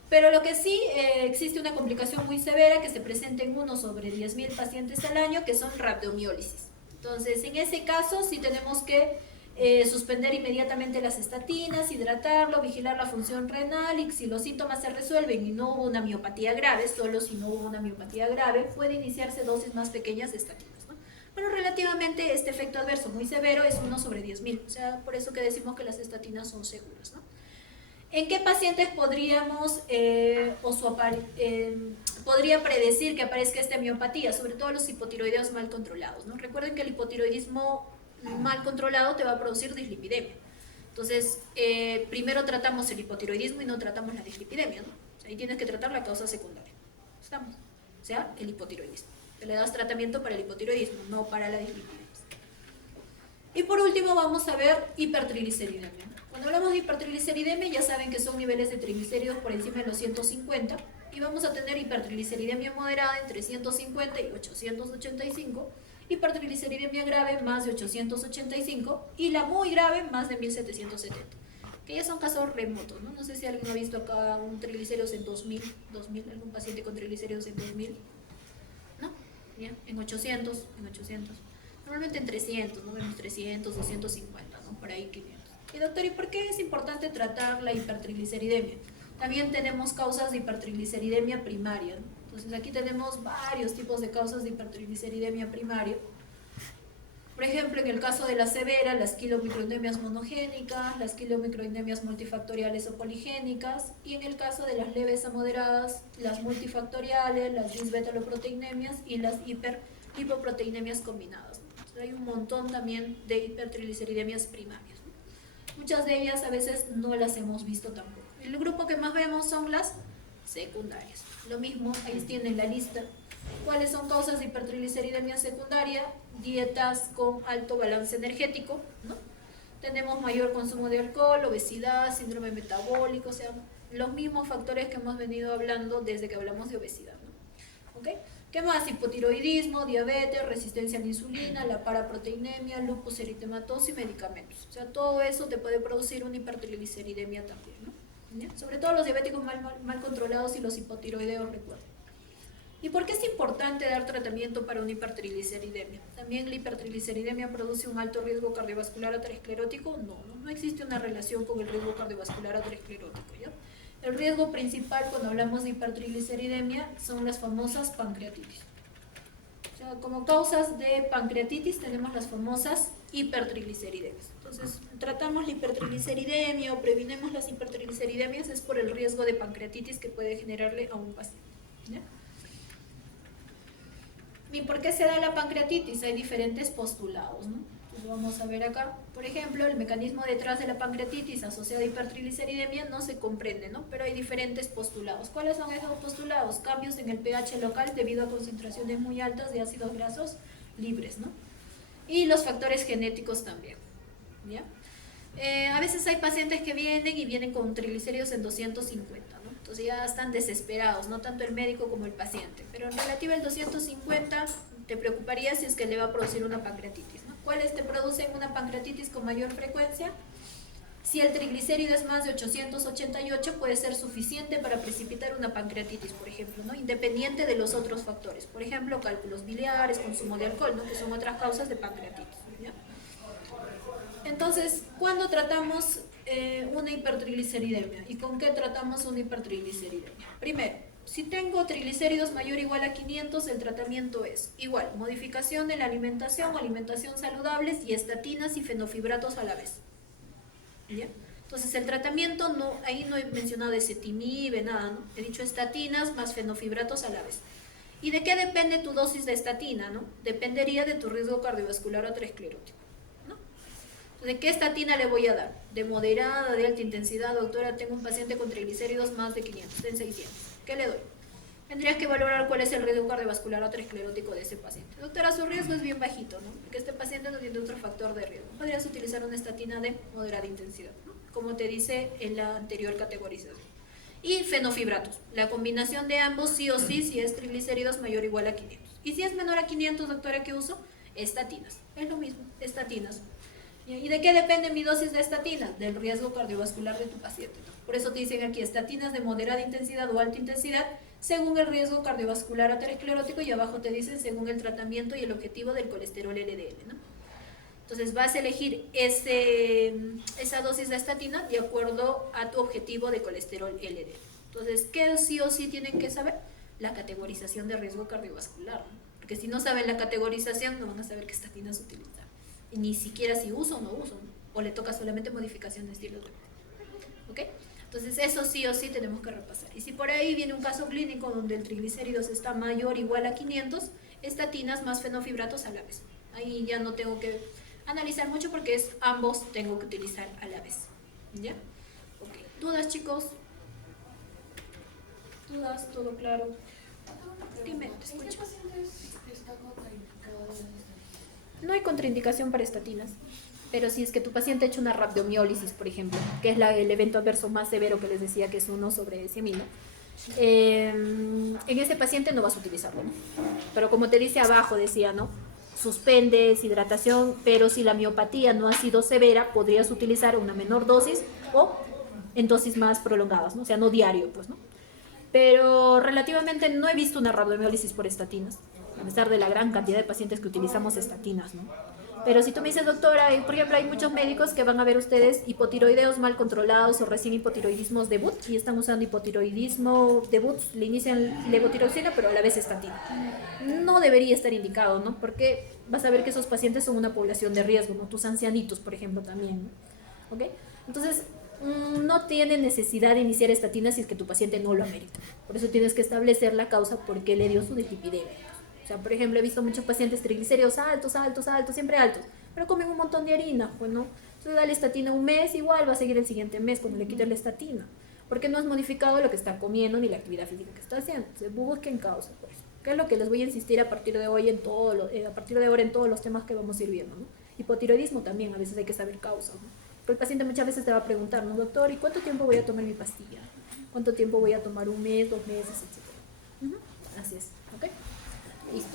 Pero lo que sí existe una complicación muy severa que se presenta en 1 sobre 10.000 pacientes al año, que son rhabdomiólisis. Entonces, en ese caso sí tenemos que suspender inmediatamente las estatinas, hidratarlo, vigilar la función renal, y si los síntomas se resuelven y no hubo una miopatía grave, solo si no hubo una miopatía grave, puede iniciarse dosis más pequeñas de estatinas, ¿no? Pero relativamente este efecto adverso muy severo es 1 sobre 10.000, o sea, por eso que decimos que las estatinas son seguras, ¿no? ¿En qué pacientes podríamos podría predecir que aparezca esta miopatía? Sobre todo los hipotiroideos mal controlados, ¿no? Recuerden que el hipotiroidismo mal controlado te va a producir dislipidemia. Entonces, primero tratamos el hipotiroidismo y no tratamos la dislipidemia, ¿no? O sea, ahí tienes que tratar la causa secundaria. ¿Estamos? O sea, el hipotiroidismo. Te le das tratamiento para el hipotiroidismo, no para la dislipidemia. Y por último vamos a ver hipertrigliceridemia, ¿no? Cuando hablamos de hipertrigliceridemia ya saben que son niveles de triglicéridos por encima de los 150 y vamos a tener hipertrigliceridemia moderada entre 150 y 885, hipertrigliceridemia grave más de 885 y la muy grave más de 1770, que ya son casos remotos, ¿no? No sé si alguien ha visto acá un triglicéridos en 2000, algún paciente con triglicéridos en 2000, ¿no? ¿Ya? En 800. Normalmente en 300, ¿no? Vemos 300, 250, ¿no? Por ahí 500. Y doctor, ¿y por qué es importante tratar la hipertrigliceridemia? También tenemos causas de hipertrigliceridemia primaria, ¿no? Entonces aquí tenemos varios tipos de causas de hipertrigliceridemia primaria. Por ejemplo, en el caso de la severa, las quilomicroinemias monogénicas, las quilomicroinemias multifactoriales o poligénicas, y en el caso de las leves a moderadas, las multifactoriales, las disbetaloproteinemias y las hiperlipoproteinemias combinadas. Entonces, hay un montón también de hipertrigliceridemias primarias, ¿no? Muchas de ellas a veces no las hemos visto tampoco. El grupo que más vemos son las secundarias. Lo mismo, ahí tienen la lista. ¿Cuáles son causas de hipertrigliceridemia secundaria? Dietas con alto balance energético, ¿no? Tenemos mayor consumo de alcohol, obesidad, síndrome metabólico, o sea, los mismos factores que hemos venido hablando desde que hablamos de obesidad, ¿no? ¿Ok? ¿Qué más? Hipotiroidismo, diabetes, resistencia a la insulina, la paraproteinemia, lupus eritematoso y medicamentos. O sea, todo eso te puede producir una hipertrigliceridemia también, ¿no? ¿Ya? Sobre todo los diabéticos mal controlados y los hipotiroideos, recuerden. ¿Y por qué es importante dar tratamiento para una hipertrigliceridemia? ¿También la hipertrigliceridemia produce un alto riesgo cardiovascular aterosclerótico? No existe una relación con el riesgo cardiovascular aterosclerótico, ¿ya? El riesgo principal cuando hablamos de hipertrigliceridemia son las famosas pancreatitis. O sea, como causas de pancreatitis tenemos las famosas hipertrigliceridemias. Entonces, tratamos la hipertrigliceridemia o prevenimos las hipertrigliceridemias es por el riesgo de pancreatitis que puede generarle a un paciente, ¿ya? ¿Y por qué se da la pancreatitis? Hay diferentes postulados, ¿no? Entonces vamos a ver acá. Por ejemplo, el mecanismo detrás de la pancreatitis asociada a hipertrigliceridemia no se comprende, ¿no? Pero hay diferentes postulados. ¿Cuáles son esos postulados? Cambios en el pH local debido a concentraciones muy altas de ácidos grasos libres, ¿no? Y los factores genéticos también, ¿ya? A veces hay pacientes que vienen con triglicéridos en 250, ¿no? Entonces ya están desesperados, no tanto el médico como el paciente. Pero en relativo al 250 te preocuparía si es que le va a producir una pancreatitis, ¿no? ¿Cuáles te producen una pancreatitis con mayor frecuencia? Si el triglicérido es más de 888, puede ser suficiente para precipitar una pancreatitis, por ejemplo, ¿no? Independiente de los otros factores. Por ejemplo, cálculos biliares, consumo de alcohol, ¿no? Que son otras causas de pancreatitis, ¿ya? Entonces, ¿cuándo tratamos una hipertrigliceridemia? ¿Y con qué tratamos una hipertrigliceridemia? Primero, si tengo triglicéridos mayor o igual a 500, el tratamiento es igual, modificación de la alimentación, alimentación saludables y estatinas y fenofibratos a la vez. ¿Ya? Entonces el tratamiento, no, ahí no he mencionado ezetimibe, nada, ¿no? He dicho estatinas más fenofibratos a la vez. ¿Y de qué depende tu dosis de estatina, no? Dependería de tu riesgo cardiovascular o aterosclerótico, ¿no? ¿De qué estatina le voy a dar? De moderada, de alta intensidad, doctora, tengo un paciente con triglicéridos más de 500, en 600. ¿Qué le doy? Tendrías que valorar cuál es el riesgo cardiovascular o aterosclerótico de ese paciente. Doctora, su riesgo es bien bajito, ¿no? Porque este paciente no tiene otro factor de riesgo. Podrías utilizar una estatina de moderada intensidad, ¿no? Como te dice en la anterior categorización. Y fenofibratos. La combinación de ambos, sí o sí, si es triglicéridos mayor o igual a 500. Y si es menor a 500, doctora, ¿qué uso? Estatinas. Es lo mismo, estatinas. ¿Y de qué depende mi dosis de estatinas? Del riesgo cardiovascular de tu paciente. Por eso te dicen aquí estatinas de moderada intensidad o alta intensidad según el riesgo cardiovascular aterosclerótico y abajo te dicen según el tratamiento y el objetivo del colesterol LDL, ¿no? Entonces vas a elegir esa dosis de estatina de acuerdo a tu objetivo de colesterol LDL. Entonces, ¿qué sí o sí tienen que saber? La categorización de riesgo cardiovascular, ¿no? Porque si no saben la categorización no van a saber qué estatinas utilizar. Y ni siquiera si uso o no uso, ¿no? O le toca solamente modificación de estilo de vida. ¿Ok? Entonces eso sí o sí tenemos que repasar. Y si por ahí viene un caso clínico donde el triglicéridos está mayor o igual a 500, estatinas más fenofibratos a la vez. Ahí ya no tengo que analizar mucho porque es ambos tengo que utilizar a la vez. ¿Ya? Ok. ¿Dudas, chicos? ¿Dudas? ¿Todo claro? Dime, te ¿En qué escucho. pacientes está contraindicado la estatina? No hay contraindicación para estatinas, pero si es que tu paciente ha hecho una rhabdomiólisis, por ejemplo, que es el evento adverso más severo que les decía que es 1 sobre 100.000, ¿no? En ese paciente no vas a utilizarlo, ¿no? Pero como te dice abajo, decía, ¿no? Suspendes, hidratación, pero si la miopatía no ha sido severa, podrías utilizar una menor dosis o en dosis más prolongadas, ¿no? O sea, no diario, pues, ¿no? Pero relativamente no he visto una rhabdomiólisis por estatinas, a pesar de la gran cantidad de pacientes que utilizamos estatinas, ¿no? Pero si tú me dices, doctora, por ejemplo, hay muchos médicos que van a ver ustedes hipotiroideos mal controlados o recién hipotiroidismos debut y están usando hipotiroidismo debut, le inician levotiroxina, pero a la vez estatina. No debería estar indicado, ¿no? Porque vas a ver que esos pacientes son una población de riesgo, ¿no? Tus ancianitos, por ejemplo, también, ¿no? ¿Ok? Entonces, no tiene necesidad de iniciar estatinas si es que tu paciente no lo amerita. Por eso tienes que establecer la causa por qué le dio su dislipidemia. O sea, por ejemplo, he visto muchos pacientes triglicéridos altos, siempre altos, pero comen un montón de harina, pues no. Entonces dale estatina un mes, igual va a seguir el siguiente mes cuando le quites la estatina, porque no has modificado lo que está comiendo ni la actividad física que está haciendo. Entonces busquen causa, pues. Que es lo que les voy a insistir a partir de hoy a partir de ahora en todos los temas que vamos a ir viendo, ¿no? Hipotiroidismo también, a veces hay que saber causa, ¿no? Pero el paciente muchas veces te va a preguntar, ¿no, doctor? ¿Y cuánto tiempo voy a tomar mi pastilla? ¿Cuánto tiempo voy a tomar? ¿1 mes, 2 meses, etcétera? Así es, ¿ok? Listo.